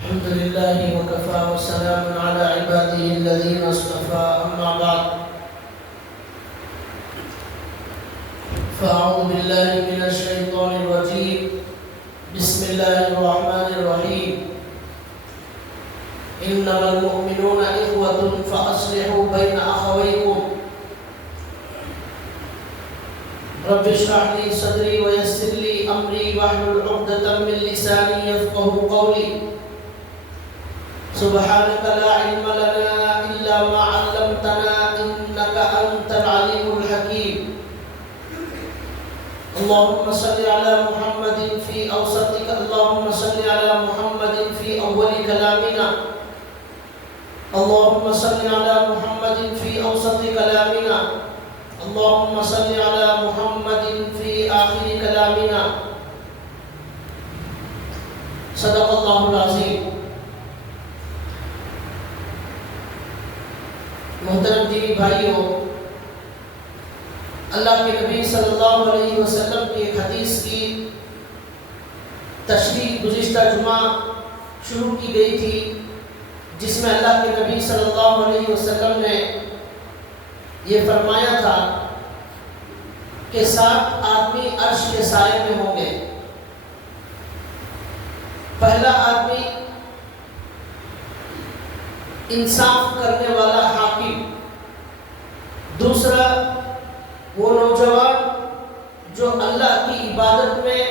الحمد لله وكفى وسلام على عباده الذين اصطفى أما بعد فأعوذ بالله من الشيطان الرجيم بسم الله الرحمن الرحيم إنما المؤمنون إخوة فأصلحوا بين أخويكم رب اشرح لي صدري ويسر لي أمري واحلل عقدة من لساني يفقهوا قولي سبحانك لا علم لنا إلا ما علمتنا إنك أنت العليم الحكيم اللهم صل على محمد في أوسطك اللهم صل على محمد في أول كلامنا اللهم صل على محمد في أوسط كلامنا اللهم صل على محمد في آخر كلامنا صدق الله العظيم. محترم دینی بھائیوں، اللہ کے نبی صلی اللہ علیہ وسلم کی ایک حدیث کی تشریح گزشتہ جمعہ شروع کی گئی تھی، جس میں اللہ کے نبی صلی اللہ علیہ وسلم نے یہ فرمایا تھا کہ 7 آدمی عرش کے سائے میں ہوں گے. پہلا آدمی انصاف کرنے والا حاکم، دوسرا وہ نوجوان جو اللہ کی عبادت میں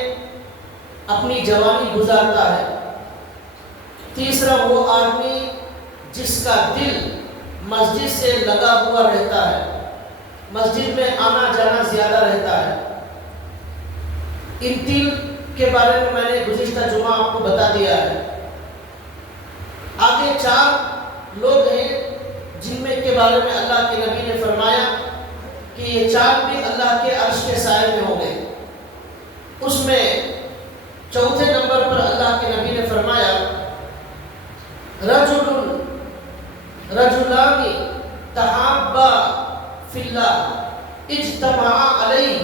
اپنی جوانی گزارتا ہے، تیسرا وہ آدمی جس کا دل مسجد سے لگا ہوا رہتا ہے، مسجد میں آنا جانا زیادہ رہتا ہے. ان 3 کے بارے میں نے گزشتہ جمعہ آپ کو بتا دیا ہے. آگے 4 لوگ ہیں جن میں کے بارے میں اللہ کے نبی نے فرمایا کہ یہ 4 بھی اللہ کے عرش کے سائے میں ہوں گے. اس میں چوتھے نمبر پر اللہ کے نبی نے فرمایا رجلان تحابا فی اللہ اجتمعا علیہ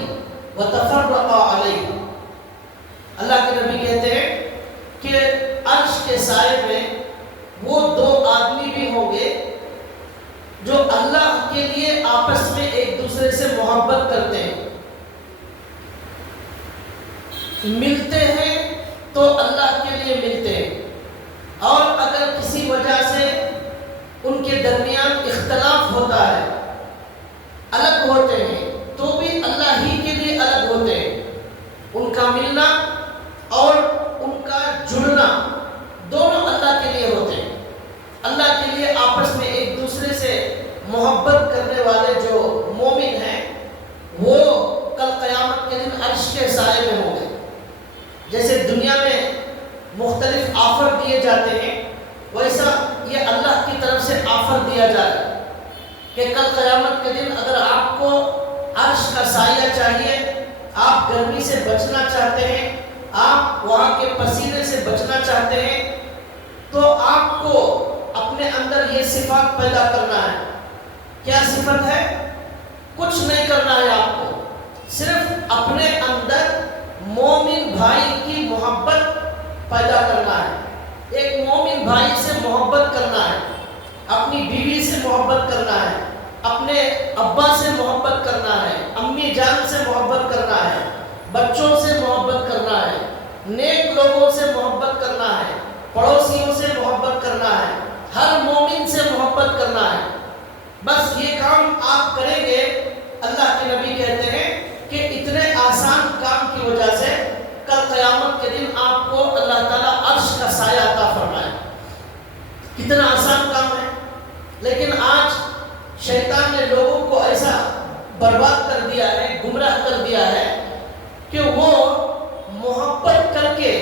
وتفرقا علیہ. اللہ کے نبی کہتے ہیں کہ عرش کے سائے میں وہ 2 آدمی بھی ہوں گے جو اللہ کے لیے آپس میں ایک دوسرے سے محبت کرتے ہیں، ملتے ہیں تو اللہ کے لیے ملتے ہیں، اور اگر کسی وجہ سے ان کے درمیان اختلاف ہوتا ہے، الگ ہوتے ہیں، تو بھی اللہ ہی کے لیے الگ ہوتے ہیں. ان کا ملنا اور ان کا جڑنا دونوں اللہ کے لیے ہوتے ہیں. اللہ کے لیے آپس میں ایک دوسرے سے محبت کرنے والے جو مومن ہیں وہ کل قیامت کے دن عرش کے سائے میں ہوں گے. جیسے دنیا میں مختلف آفر دیے جاتے ہیں، ویسا یہ اللہ کی طرف سے آفر دیا جائے کہ کل قیامت کے دن اگر آپ کو عرش کا سایہ چاہیے، آپ گرمی سے بچنا چاہتے ہیں، آپ وہاں کے پسینے سے بچنا چاہتے ہیں، تو آپ کو اپنے اندر یہ صفات پیدا کرنا ہے. کیا صفت ہے؟ کچھ نہیں کرنا ہے آپ کو، صرف اپنے اندر مومن بھائی کی محبت پیدا کرنا ہے. ایک مومن بھائی سے محبت کرنا ہے، اپنی بیوی سے محبت کرنا ہے، اپنے ابا سے محبت کرنا ہے، امی جان سے محبت کرنا ہے، بچوں سے محبت کرنا ہے، نیک لوگوں سے محبت کرنا ہے، پڑوسیوں سے محبت کرنا ہے، ہر مومن سے محبت کرنا ہے. بس یہ کام آپ کریں گے. اللہ کے نبی کہتے ہیں کہ اتنے آسان کام کی وجہ سے کل قیامت کے دن آپ کو اللہ تعالیٰ عرش کا سایہ عطا فرمائے. کتنا آسان کام ہے، لیکن آج شیطان نے لوگوں کو ایسا برباد کر دیا ہے، گمراہ کر دیا ہے کہ وہ محبت کر کے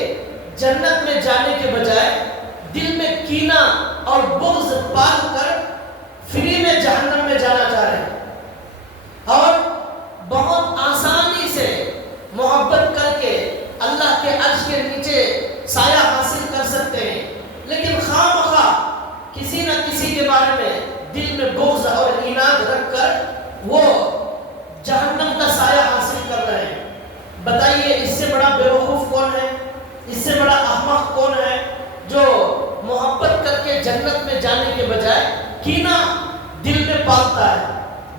جنت میں جانے کے بجائے دل میں کینہ اور بغض پال کر فری میں جہنم میں جانا چاہ رہے ہیں، اور بہت آسانی سے محبت کر کے اللہ کے عرش کے نیچے سایہ حاصل کر سکتے ہیں، لیکن خواہ کسی نہ کسی کے بارے میں دل میں بغض اور عناد رکھ کر وہ جہنم کا سایہ حاصل کر رہے ہیں. بتائیے اس سے بڑا بیوقوف کون ہے، اس سے بڑا احمق کون ہے جو محبت کر کے جنت میں جانے کے بجائے کینہ دل میں پالتا ہے،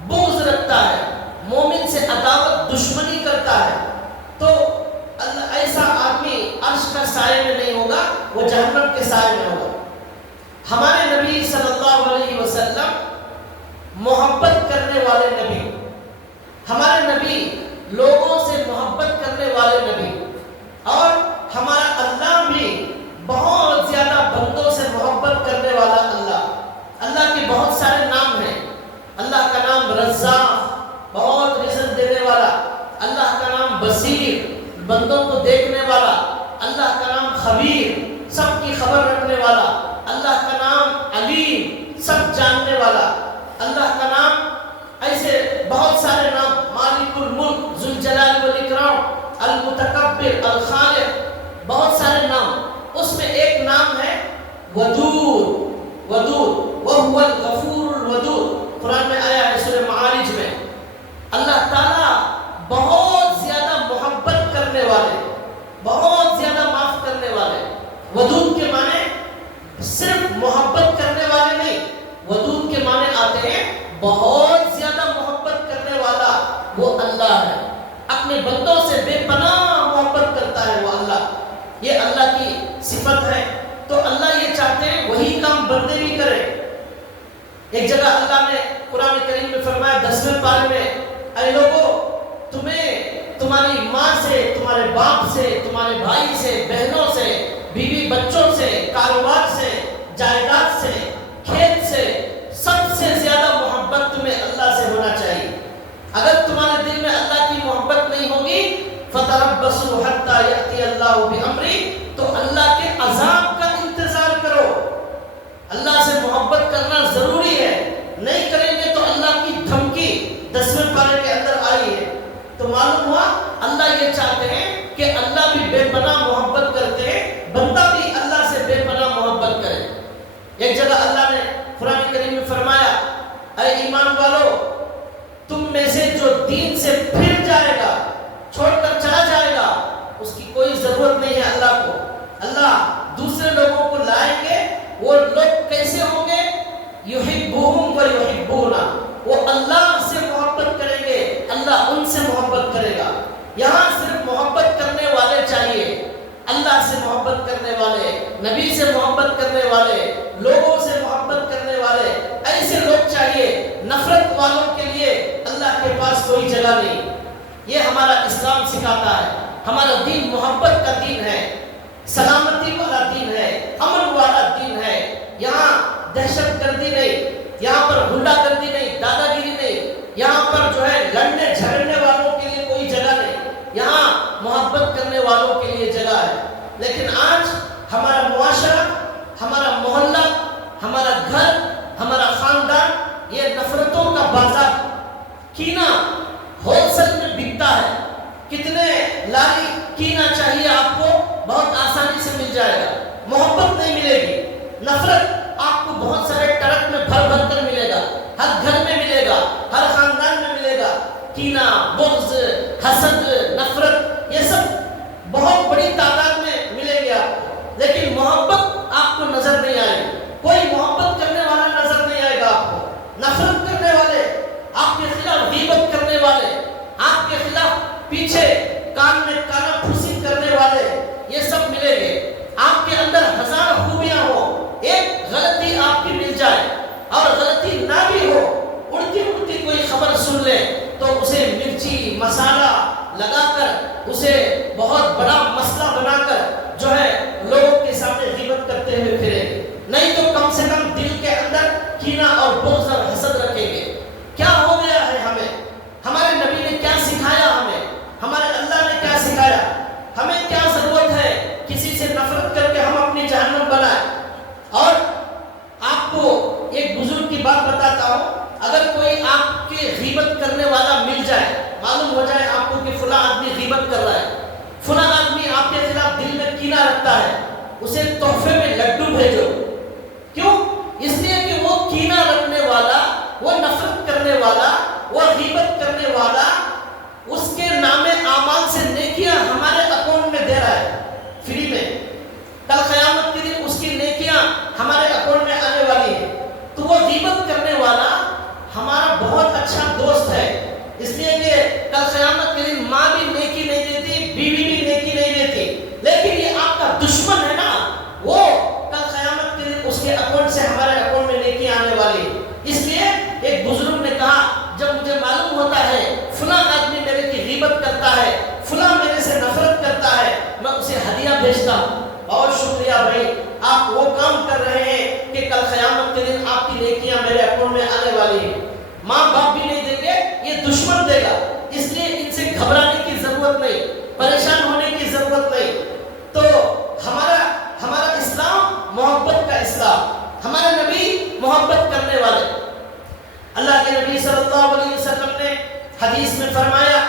بغض رکھتا ہے، مومن سے عداوت دشمنی کرتا ہے، تو ایسا آدمی عرش کا سائے میں نہیں ہوگا، وہ جہنم کے سائے میں ہوگا۔ ہمارے نبی صلی اللہ علیہ وسلم محبت کرنے والے نبی، ہمارے نبی لوگوں سے محبت کرنے والے نبی، اور ہمارا اللہ بھی بہت زیادہ بندوں سے محبت کرنے والا اللہ۔ اللہ کے بہت سارے نام ہیں۔ اللہ کا نام رزاق، بہت رزق دینے والا، اللہ کا نام بصیر، بندوں کو دیکھنے والا، اللہ کا نام خبیر، سب کی خبر رکھنے والا، اللہ کا نام علیم، سب جاننے والا، اللہ کا نام ایسے بہت سارے نام، مالک الملک، ذو الجلال والاکرام، المتکبر، الخالق، بہت سارے نام۔ اس میں ایک نام ہے ودود، ودود، وَهُوَ الْغَفُورُ الْوَدُودُ، قرآن میں آیا ہے سورہ معارج میں۔ اللہ تعالیٰ بہت زیادہ محبت کرنے والے، بہت زیادہ معاف کرنے والے۔ ودود کے معنی صرف محبت کرنے والے نہیں، ودود کے معنی آتے ہیں بہت زیادہ محبت کرنے والا وہ اللہ ہے، اپنے بندوں سے بے پناہ محبت کرتا ہے وہ اللہ، یہ اللہ کی صفت ہے۔ تو اللہ یہ چاہتے ہیں وہی کام بندے بھی کریں۔ ایک جگہ اللہ نے قرآن کریم میں فرمایا 10ویں پارے میں، اے لوگو تمہیں تمہاری ماں سے، تمہارے باپ سے، تمہارے بھائی سے، بہنوں سے، بیوی بچوں سے، کاروبار سے، جائیداد سے، کھیت سے، سب سے زیادہ محبت تمہیں اللہ سے ہونا چاہیے۔ اگر تمہارے دل میں اللہ کی محبت نہیں ہوگی فَتَرَبَّصُوا حَتَّى يَأْتِيَ اللَّهُ بِأَمْرِهِ، تو اللہ کے عذاب کا انتظار کرو۔ اللہ سے محبت کرنا ضروری ہے، نہیں کریں گے تو اللہ کی دھمکی 10ویں پارے کے اندر آئی ہے۔ تو معلوم ہوا اللہ یہ چاہتے ہیں کہ اللہ بھی بے پناہ محبت کرتے ہیں، بندہ بھی اللہ سے بے پناہ محبت کرے۔ ایک جگہ اللہ نے قرآن کریم میں فرمایا، اے ایمان والو تم میں سے جو دین سے پھر جائے گا، چھوڑ کر چلا جائے گا، اس کی کوئی ضرورت نہیں ہے اللہ کو۔ اللہ دوسرے لوگوں کو لائیں گے، وہ لوگ کیسے ہوں گے؟ یحبہم ویحبونہ، وہ اللہ سے محبت کریں گے، اللہ ان سے محبت کرے گا۔ یہاں صرف محبت کرنے والے چاہیے، اللہ سے محبت کرنے والے، نبی سے محبت کرنے والے، لوگوں سے محبت کرنے والے، ایسے لوگ چاہیے۔ نفرت والوں کے لیے اللہ کے پاس کوئی جگہ نہیں۔ یہ ہمارا اسلام سکھاتا ہے، ہمارا دین محبت کا دین ہے، سلامتی والا دین ہے، امن والا دین ہے۔ یہاں دہشت گردی نہیں، یہاں پر غنڈہ گردی نہیں، دادا گیری نہیں، یہاں پر جو ہے لڑنے جھگڑنے والوں کے لیے کوئی جگہ نہیں، یہاں محبت کرنے والوں کے لیے جگہ ہے۔ لیکن آج ہمارا معاشرہ، ہمارا محلہ، ہمارا گھر، ہمارا خاندان یہ نفرتوں کا بازار، کینہ ہول سیل میں بکتا ہے۔ کتنے لاری کینہ چاہیے آپ کو، بہت آسانی سے مل جائے گا، محبت نہیں ملے گی۔ نفرت آپ کو بہت سارے ٹرک میں بھر بھر کر ملے گا، ہر گھر میں ملے گا، ہر خاندان میں ملے گا۔ کینہ، بغض، حسد، نفرت، یہ سب بہت بڑی تعداد میں ملے گی آپ کو، لیکن محبت آپ کو نظر نہیں آئے گی۔ کوئی محبت کرنے والا نظر نہیں آئے گا آپ کو۔ نفرت کرنے والے، آپ کے خلاف غیبت کرنے والے، آپ کے خلاف پیچھے کان میں کانا پھوسی کرنے والے، یہ سب ملیں گے۔ آپ کے اندر ہزار خوبیاں ہو، ایک غلطی آپ کی مل جائے اور غلطی نہ بھی ہو، اڑتی اڑتی کوئی خبر سن لے تو اسے مرچی مسالہ لگا کر اسے بہت بڑا مسئلہ بنا کر جو ہے لوگوں کے سامنے غیبت کرتے ہوئے پھریں گے۔ نہیں تو کم سے کم دل کے اندر کینہ اور بغض اور حسد رکھیں گے۔ کیا ہو گیا ہے ہمیں؟ ہمارے نبی نے کیا سکھایا ہمیں؟ ہمارے اللہ نے کیا سکھایا؟ ہمیں کیا ضرورت ہے کسی سے نفرت کر کے ہم اپنی جہنم بنائیں؟ اور آپ کو ایک بزرگ کی بات بتاتا ہوں، اگر کوئی آپ کی غیبت کرنے والا مل جائے، معلوم ہو جائے آپ کو کہ فلاں آدمی غیبت کر رہا ہے، فلاں آدمی آپ کے خلاف دل میں کینہ رکھتا ہے، اسے تحفے میں لڈو بھیجو۔ کیوں؟ اس لیے کہ وہ کینہ رکھنے والا، وہ نفرت کرنے والا، وہ غیبت کرنے والا، اس کے نام اعمال سے نیکیاں ہمارے اکاؤنٹ میں دے رہا ہے فری میں۔ کل قیامت کے دن اس کی نیکیاں کرتا ہے، فلاں میرے سے نفرت کرتا ہے، میں اسے ہدیہ بھیجتا ہوں۔ بہت شکریہ بھائی، آپ وہ کام کر رہے ہیں کہ کل قیامت کے دن آپ کی نیکیاں میرے اکاؤنٹ میں آنے والی ہیں۔ ماں باپ بھی نہیں دیں گے، یہ دشمن دے گا، اس لیے ان سے گھبرانے کی ضرورت نہیں، پریشان ہونے کی ضرورت نہیں۔ تو ہمارا اسلام محبت کا اسلام، ہمارے نبی محبت کرنے والے۔ اللہ کے نبی صلی اللہ علیہ وسلم نے حدیث میں فرمایا،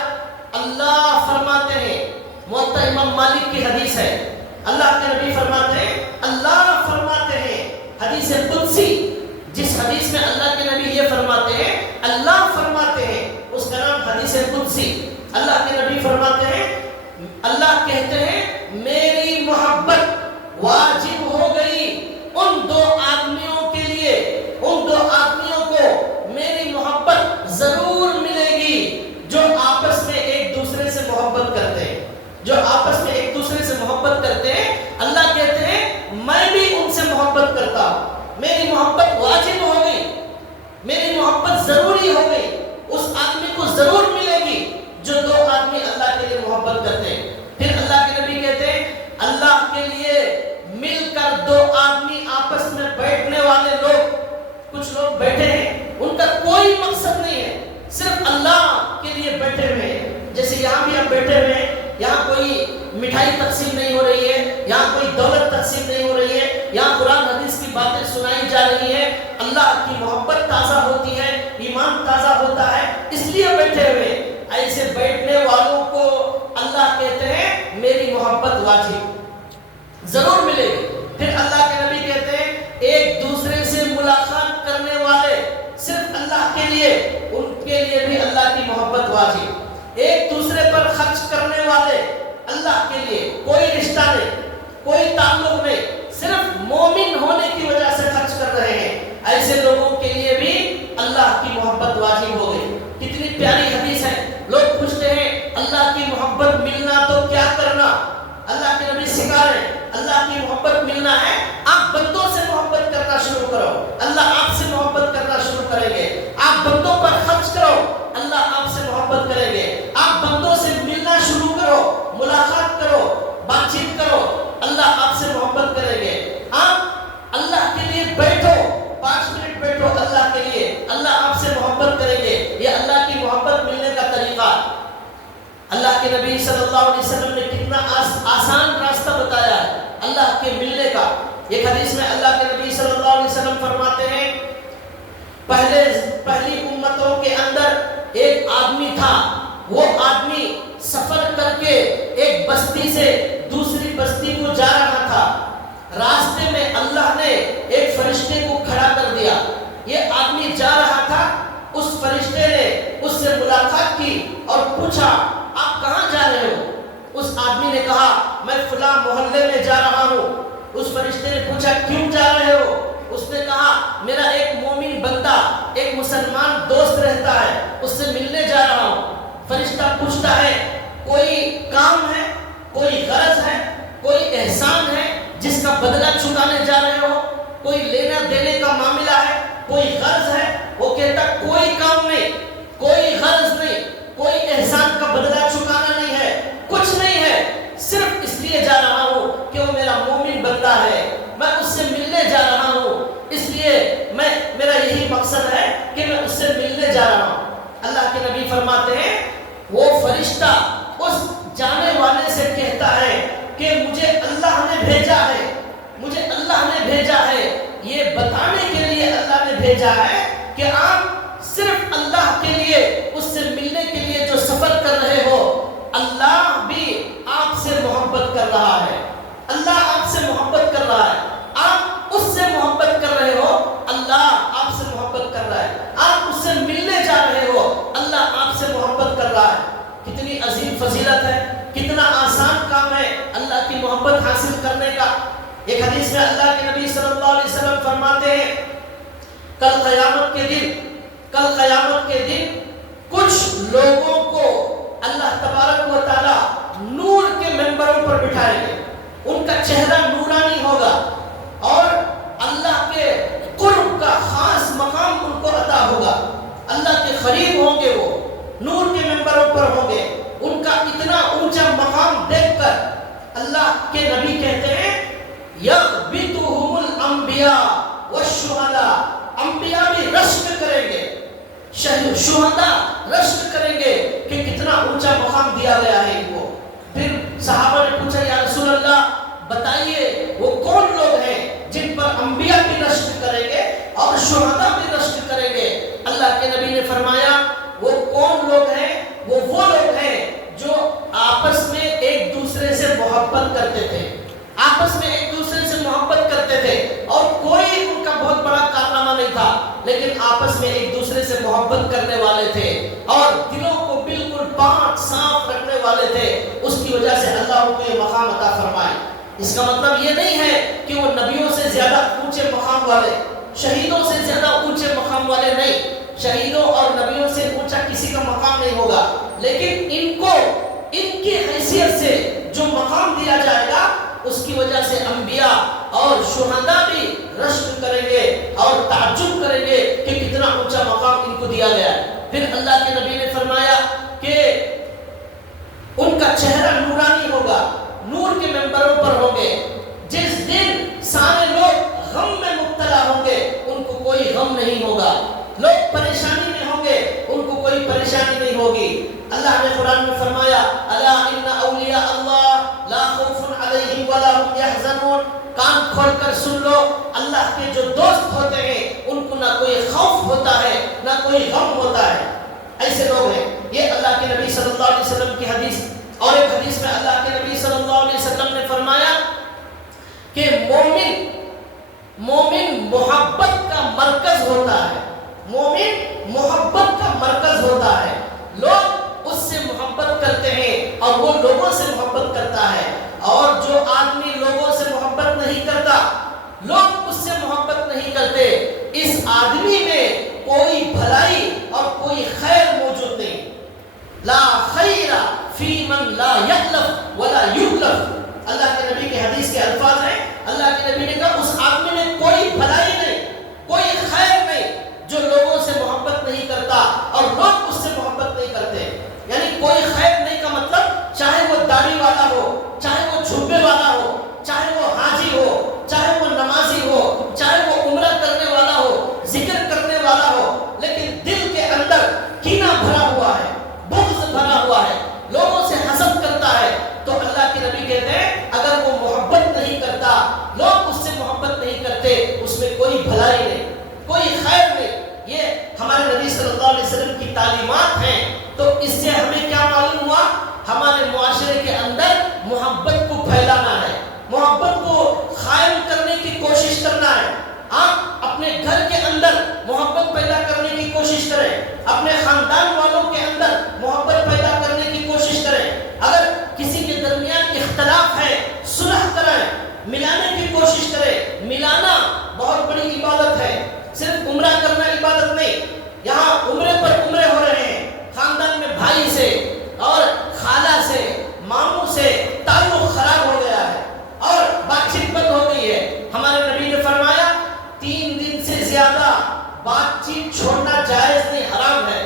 اللہ فرماتے ہیں، موطا امام مالک کی حدیث ہے، اللہ کے نبی فرماتے ہیں، اللہ فرماتے ہیں، حدیث قدسی، جس حدیث میں اللہ کے نبی یہ فرماتے ہیں، اللہ فرماتے ہیں، اس کا نام حدیث قدسی۔ اللہ کے نبی فرماتے ہیں، اللہ کہتے ہیں میری محبت واجب ہو گئی ان دو آدمیوں کے لیے، ان دو آدمیوں کو میری محبت ضرور ملے گی جو آپس میں ایک دوسرے سے محبت کرتے ہیں، جو آپس میں ایک دوسرے سے محبت کرتے ہیں۔ اللہ کہتے ہیں میں بھی ان سے محبت کرتا ہوں، میری محبت واجب ہو گئی، میری محبت ضروری ہو گئی، اس آدمی کو ضرور ملے گی جو دو آدمی اللہ کے لیے محبت کرتے ہیں۔ پھر اللہ کے نبی کہتے ہیں اللہ کے لیے مل کر دو آدمی آپس میں بیٹھنے والے لوگ، کچھ لوگ بیٹھے ہیں ان کا کوئی مقصد نہیں ہے، صرف اللہ کے لیے بیٹھے ہوئے ہیں، جیسے یہاں بھی ہم بیٹھے ہوئے ہیں، یہاں کوئی مٹھائی تقسیم نہیں ہو رہی ہے، یہاں کوئی دولت تقسیم نہیں ہو رہی ہے، یہاں قرآن حدیث کی باتیں سنائی جا رہی ہیں، اللہ کی محبت تازہ ہوتی ہے، ایمان تازہ ہوتا ہے، اس لیے بیٹھے ہوئے۔ ایسے بیٹھنے والوں کو اللہ کہتے ہیں میری محبت واجب ضرور ملے گی۔ پھر اللہ کے نبی کہتے ہیں ایک دوسرے سے ملاقات کرنے والے صرف اللہ کے لیے، ان کے لیے بھی اللہ کی محبت واجب۔ ایک دوسرے پر خرچ کرنے والے اللہ کے لیے، کوئی رشتہ نہیں، کوئی تعلق نہیں، صرف مومن ہونے کی وجہ سے خرچ کر رہے ہیں، ایسے لوگوں کے لیے بھی اللہ کی محبت واجب ہو گئی۔ کتنی پیاری حدیث ہے، لوگ پوچھتے ہیں اللہ کی محبت ملنا تو کیا کرنا؟ اللہ کے نبی سکھا رہے ہیں اللہ کی محبت ملنا ہے آپ بندوں سے محبت کرنا شروع کرو، اللہ آپ سے محبت کرنا شروع کریں گے۔ آپ بندوں پر خرچ کرو، اللہ آپ سے محبت کریں گے۔ آپ بندوں سے ملنا شروع کرو، ملاقات کرو، بات چیت کرو، اللہ آپ سے محبت کریں گے۔ آپ اللہ کے لیے بیٹھو، 5 منٹ بیٹھو اللہ کے لیے، اللہ آپ سے محبت کریں گے۔ یہ اللہ کی محبت ملنے کا طریقہ۔ اللہ کے نبی صلی اللہ علیہ وسلم نے کتنا آسان راستہ بتایا ہے اللہ کے ملنے کا۔ ایک حدیث میں اللہ کے نبی صلی اللہ علیہ وسلم فرماتے ہیں پہلی امتوں کے اندر ایک آدمی تھا، وہ آدمی سفر کر کے ایک بستی سے دوسری بستی کو جا رہا تھا، راستے میں اللہ نے ایک فرشتے کو کھڑا کر دیا، یہ آدمی جا رہا تھا، اس فرشتے نے اس سے ملاقات کی اور پوچھا آپ کہاں جا رہے ہو؟ اس آدمی نے کہا میں فلاں محلے میں جا رہا ہوں۔ اس فرشتے نے پوچھا کیوں جا رہے ہو؟ اس نے کہا میرا ایک مومن بندہ، ایک مسلمان دوست رہتا ہے، اس سے ملنے جا رہا ہوں۔ فرشتہ پوچھتا ہے کوئی کام ہے، کوئی غرض ہے، کوئی احسان ہے جس کا بدلہ چکانے جا رہے ہو، کوئی لینا دینے کا معاملہ ہے، کوئی غرض ہے؟ وہ کہتا کوئی کام نہیں، کوئی غرض نہیں، کوئی احسان کا بدلہ چکانا نہیں ہے، کچھ نہیں ہے، صرف اس لیے جا رہا ہوں کہ وہ میرا مومن بندہ ہے، میں اس سے ملنے جا رہا ہوں، اس لیے میرا یہی مقصد ہے کہ میں اس سے ملنے جا رہا ہوں۔ اللہ کے نبی فرماتے ہیں وہ فرشتہ اس جانے والے سے کہتا ہے کہ مجھے اللہ نے بھیجا ہے، مجھے اللہ نے بھیجا ہے، یہ بتانے کے لیے اللہ نے بھیجا ہے کہ آپ صرف اللہ کے لیے، اس سے ملنے کے لیے جو سفر کر رہے ہو، اللہ بھی آپ سے محبت کر رہا ہے، اللہ آپ سے محبت کر رہا ہے، آپ اس سے محبت کر رہے ہو، اللہ آپ سے محبت کر رہا ہے، آپ اس سے ملنے جا رہے ہو، اللہ آپ سے محبت کر رہا ہے۔ کتنی عظیم فضیلت ہے، کتنا آسان کام ہے اللہ کی محبت حاصل کرنے کا۔ ایک حدیث میں اللہ کے نبی صلی اللہ علیہ وسلم فرماتے ہیں کل قیامت کے دن کچھ لوگوں کو اللہ تبارک و تعالی نور کے ممبروں پر بٹھائیں گے، ان کا چہرہ نورانی ہوگا اور اللہ کے قرب کا خاص مقام ان کو عطا ہوگا، اللہ کے قریب ہوں گے، وہ نور کے ممبروں پر ہوں گے، ان کا اتنا اللہ کے نبی کہتے ہیں یغبطہم الانبیاء والشہداء، انبیاء بھی رشک کریں گے، شہداء رشک کریں گے کہ کتنا اونچا مقام دیا گیا ہے ان کو۔ پھر صحابہ نے پوچھا یا رسول اللہ بتائیے وہ کون لوگ ہیں جن پر انبیاء بھی رشک کریں گے اور شہداء بھی رشک کریں گے؟ اللہ کے نبی نے فرمایا وہ کون لوگ ہیں؟ وہ لوگ ہیں جو آپس میں ایک دوسرے سے محبت کرتے تھے، آپس میں ایک دوسرے سے محبت کرتے تھے، اور کوئی ان کا بہت بڑا کارنامہ نہیں تھا، لیکن آپس میں ایک دوسرے سے محبت کرنے والے تھے اور دلوں کو بالکل پاک صاف رکھنے والے تھے۔ اس کی وجہ سے اللہ ان کو یہ مقام عطا فرمائے۔ اس کا مطلب یہ نہیں ہے کہ وہ نبیوں سے زیادہ اونچے مقام والے، شہیدوں سے زیادہ اونچے مقام والے نہیں، شہیدوں اور نبیوں سے اونچا کسی کا مقام نہیں ہوگا، لیکن ان کو ان کی حیثیت سے جو مقام دیا جائے گا اس کی وجہ سے انبیاء اور شہداء بھی رشک کریں گے اور تعجب کریں گے کہ کتنا اونچا مقام ان کو دیا گیا ہے۔ پھر اللہ کے نبی نے فرمایا کہ ان کا چہرہ نورانی ہوگا، نور کے ممبروں پر ہوں گے۔ جس دن سارے لوگ غم میں مبتلا ہوں گے ان کو کوئی غم نہیں ہوگا، لوگ پریشانی میں ہوں گے ان کو کوئی پریشانی نہیں ہوگی۔ اللہ نے قرآن میں فرمایا الا ان اولیاء اللہ لا خوف علیہم ولا هم يحزنون، کان کھول کر سن لو، اللہ کے جو دوست ہوتے ہیں ان کو نہ کوئی خوف ہوتا ہے نہ کوئی غم ہوتا ہے۔ ایسے لوگ ہیں، یہ اللہ کے نبی صلی اللہ علیہ وسلم کی حدیث۔ اور ایک حدیث میں اللہ کے نبی صلی اللہ علیہ وسلم نے فرمایا کہ مومن محبت کا مرکز ہوتا ہے، مومن محبت کا مرکز ہوتا ہے، لوگ اس سے محبت کرتے ہیں اور وہ لوگوں سے محبت کرتا ہے، اور جو آدمی لوگوں سے محبت نہیں کرتا، لوگ اس سے محبت نہیں کرتے، اس آدمی میں کوئی بھلائی اور کوئی خیر موجود نہیں۔ لا خیر فی من لا یألف ولا یؤلف، اللہ کے نبی کے حدیث کے الفاظ ہیں، اللہ کے نبی نے کہا اس آدمی میں کوئی بھلائی نہیں، کوئی خیر نہیں جو لوگوں سے محبت نہیں کرتا اور لوگ اس سے محبت نہیں کرتے۔ یعنی کوئی خیر نہیں کا مطلب چاہے وہ داڑھی والا ہو، چاہے وہ جھبے والا ہو، چاہے وہ حاجی ہو، چاہے وہ نمازی ہو، چاہے وہ عمرہ کرنے والا ہو، ذکر کرنے والا ہو، لیکن دل کے اندر کینہ بھرا ہوا ہے، بغض بھرا ہوا ہے، لوگوں سے حسد کرتا ہے، تو اللہ کے نبی کہتے ہیں اگر وہ محبت نہیں کرتا، لوگ اس سے محبت نہیں کرتے، اس میں کوئی بھلائی نہیں، کوئی خیر نہیں۔ یہ ہمارے نبی صلی اللہ علیہ وسلم کی تعلیمات ہیں۔ تو اس سے ہمیں کیا معلوم ہوا؟ ہمارے معاشرے کے اندر محبت کو پھیلانا ہے، محبت کو قائم کرنے کی کوشش کرنا ہے۔ آپ اپنے گھر کے اندر محبت پیدا کرنے کی کوشش کریں، اپنے خاندان والوں کے اندر محبت پیدا کرنے کی کوشش کریں۔ اگر کسی کے درمیان اختلاف ہے صلح کریں، ملانے کی کوشش کریں۔ ملانا بہت بڑی عبادت ہے، صرف عمرہ کرنا عبادت نہیں۔ یہاں عمرے پر عمرے ہو رہے ہیں، خاندان میں بھائی سے اور خالہ سے ماموں سے تعلق خراب ہو گیا ہے اور بات چیت بند ہو گئی ہے۔ ہمارے نبی نے فرمایا 3 دن سے زیادہ بات چیت چھوڑنا جائز نہیں، حرام ہے۔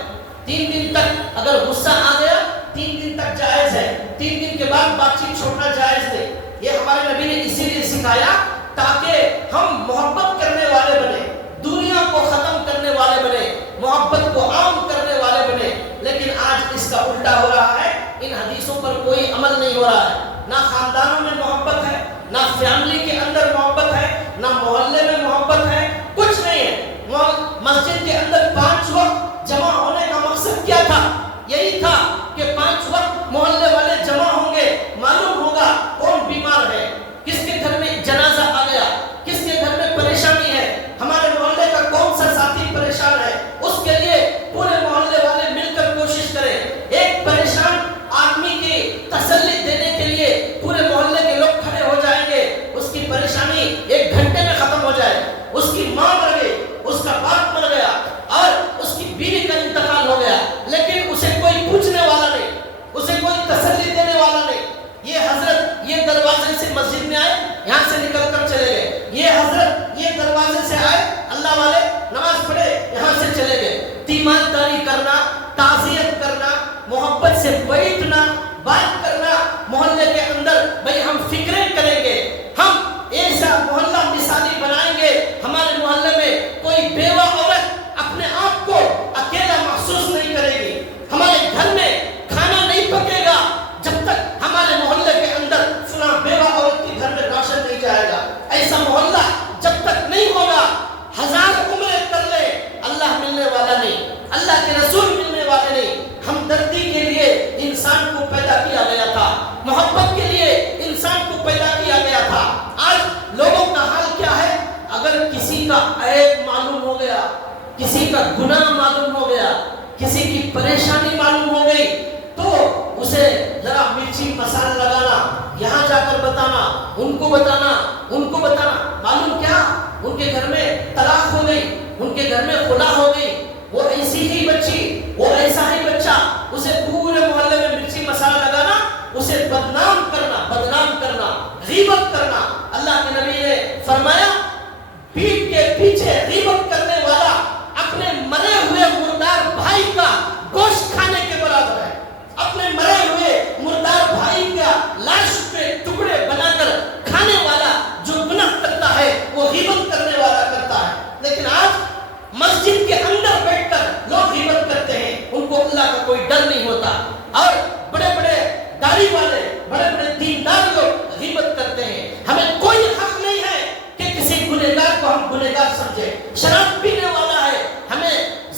3 دن تک اگر غصہ آ گیا 3 دن تک جائز ہے، 3 دن کے بعد بات چیت چھوڑنا جائز نہیں۔ یہ ہمارے نبی نے اسی لیے سکھایا تاکہ ہم محبت کرنے والے بنے، دنیا کو ختم کرنے والے بنے، محبت کو عام کرنے والے بنے۔ لیکن آج اس کا الٹا ہو رہا ہے، ان حدیثوں پر کوئی عمل نہیں ہو رہا ہے، نہ خاندانوں میں محبت ہے، نہ فیملی کے اندر محبت ہے، نہ محلے میں محبت ہے، کچھ نہیں ہے۔ مسجد کے اندر 5 وقت جمع ہونے کا مقصد کیا تھا؟ یہی تھا کہ 5 وقت محلے والے جمع ہوں گے، معلوم ہوگا کون بیمار ہے، کس کے گھر میں جنازہ آ گیا، کس کے گھر میں پریشانی ہے، ہمارے محلے کا کون سا ساتھی پریشان ہے، اس کے لیے پورے محلے والے مل کر کوشش کریں۔ ایک پریشان آدمی کی تسلی دینے کے لیے پورے محلے کے لوگ کھڑے ہو جائیں گے، اس کی پریشانی 1 گھنٹے میں ختم ہو جائے۔ اس کی ماں مر گئی، اس کا باپ مر گیا اور اس کی بیوی کا انتقال ہو گیا، لیکن اسے کوئی پوچھنے والا نہیں، اسے کوئی تسلی دینے والا نہیں۔ یہ حضرت یہ دروازے سے مسجد میں آئے، یہاں سے نکل کر چلے گئے، یہ حضرت یہ دروازے سے آئے، اللہ والے نماز پڑھے، یہاں سے چلے گئے۔ تیمارداری کرنا، تعزیت کرنا، محبت سے بیٹھنا، بات کرنا محلے کے اندر، بھئی ہم فکریں کریں گے، ہم ایسا محلہ مثالی بنائیں گے، ہمارے محلے میں کوئی بیوہ عورت اپنے آپ کو اکیلا محسوس نہیں کرے گی، ہمارے گھر میں کھانا نہیں پکے گا جب تک ہمارے محلے کے اندر فلاں بیوہ عورت کے گھر میں راشن نہیں جائے گا، ایسا محلہ جب تک نہیں ہوگا، ہزار عمریں کر لے اللہ ملنے والا نہیں، اللہ کے رسول ملنے والے نہیں۔ ہمدردی کے لیے انسان کو پیدا کیا گیا تھا، محبت کے لیے انسان کو پیدا کیا گیا تھا۔ آج لوگوں کا حال کیا ہے؟ اگر کسی کا عیب معلوم ہو گیا، کسی کا گناہ معلوم ہو گیا، کسی کی پریشانی معلوم ہو گئی، تو اسے ذرا مرچی مسالہ لگانا، یہاں جا کر بتانا، ان کو بتانا، ان کو بتانا۔ معلوم کیا؟ ان کے گھر میں طلاق ہو گئی، ان کے گھر میں خلا ہو گئی، وہ ایسی ہی بچی، وہ ایسا ہی بچہ، اسے پورے محلے میں مرچی مسالہ لگانا، اسے بدنام کرنا، غیبت کرنا۔ اللہ کے نبی نے فرمایا پیٹھ کے پیچھے غیبت کرنے والا اپنے مرے ہوئے مردار بھائی کا گوشت کھانے کے برابر ہے۔ اپنے مرے ہوئے مردار بھائی کا لاش پہ ٹکڑے بنا کر کھانے والا جو گناہ کرتا ہے وہ غیبت کرنے والا کرتا ہے۔ لیکن آج مسجد کے اندر بیٹھ کر لوگ غیبت کرتے ہیں، ان کو اللہ کا کوئی ڈر نہیں ہوتا، اور بڑے بڑے داڑھی والے، بڑے بڑے دیندار لوگ غیبت کرتے ہیں۔ ہمیں کوئی حق نہیں ہے کہ کسی گنہگار کو ہم گنہگار سمجھیں۔ شراب پینے والا ہے، ہمیں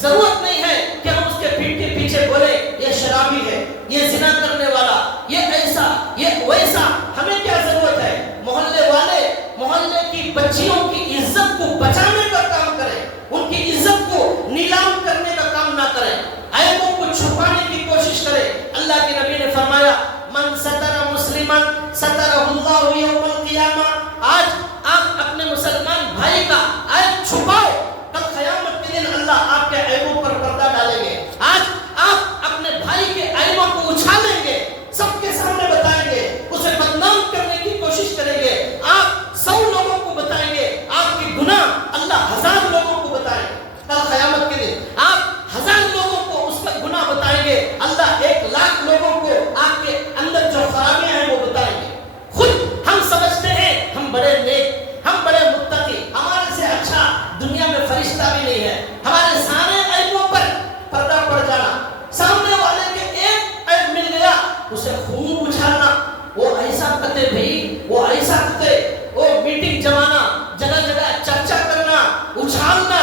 ضرورت نہیں ہے کہ ہم اس کے پیٹ کے پیچھے بولیں یہ شرابی ہے، یہ زنا کرنے والا، یہ ایسا، یہ ویسا۔ ہمیں کیا ضرورت ہے؟ محلے والے محلے کی بچیوں کی عزت کو بچانے کا کام کریں، ان کی عزت کو نیلام کرنے کا کام نہ کریں، عیبوں کو چھپانے کی کوشش کریں۔ اللہ کے نبی نے فرمایا من ستر مسلمن سترہ اللہ یوم القیامہ۔ آج آپ اپنے مسلمان بھائی کا عیب چھپاؤ، کل قیامت کے دن اللہ آپ کے عیبوں پر پردہ ڈالیں گے۔ آج آپ اپنے بھائی کے عیبوں کو اچھالیں گے، سب کے سامنے بتائیں گے، اسے بدنام کرنے کی کوشش کریں گے، آپ 100 لوگوں کو بتائیں گے، آپ کے گناہ اللہ 1000 لوگوں کو بتائیں گے۔ کل قیامت کے دن آپ 1000 لوگوں کو اس کا گناہ بتائیں گے، اللہ 1,00,000 لوگوں کو آپ کے اندر جو خرابیاں ہیں وہ بتائیں گے۔ خود ہم سمجھتے ہیں ہم بڑے نیک، ہم بڑے متقی، ہمارے سے اچھا دنیا میں فرشتہ بھی نہیں ہے، ہمارے سارے عیبوں پر پردہ پڑ جانا، سامنے والے کے ایک عیب مل گیا اسے خوب اچھالنا، وہ ایسا کرتے بھائی، وہ ایسا کرتے، وہ میٹنگ جمانا، جگہ جگہ چرچا کرنا، اچھالنا۔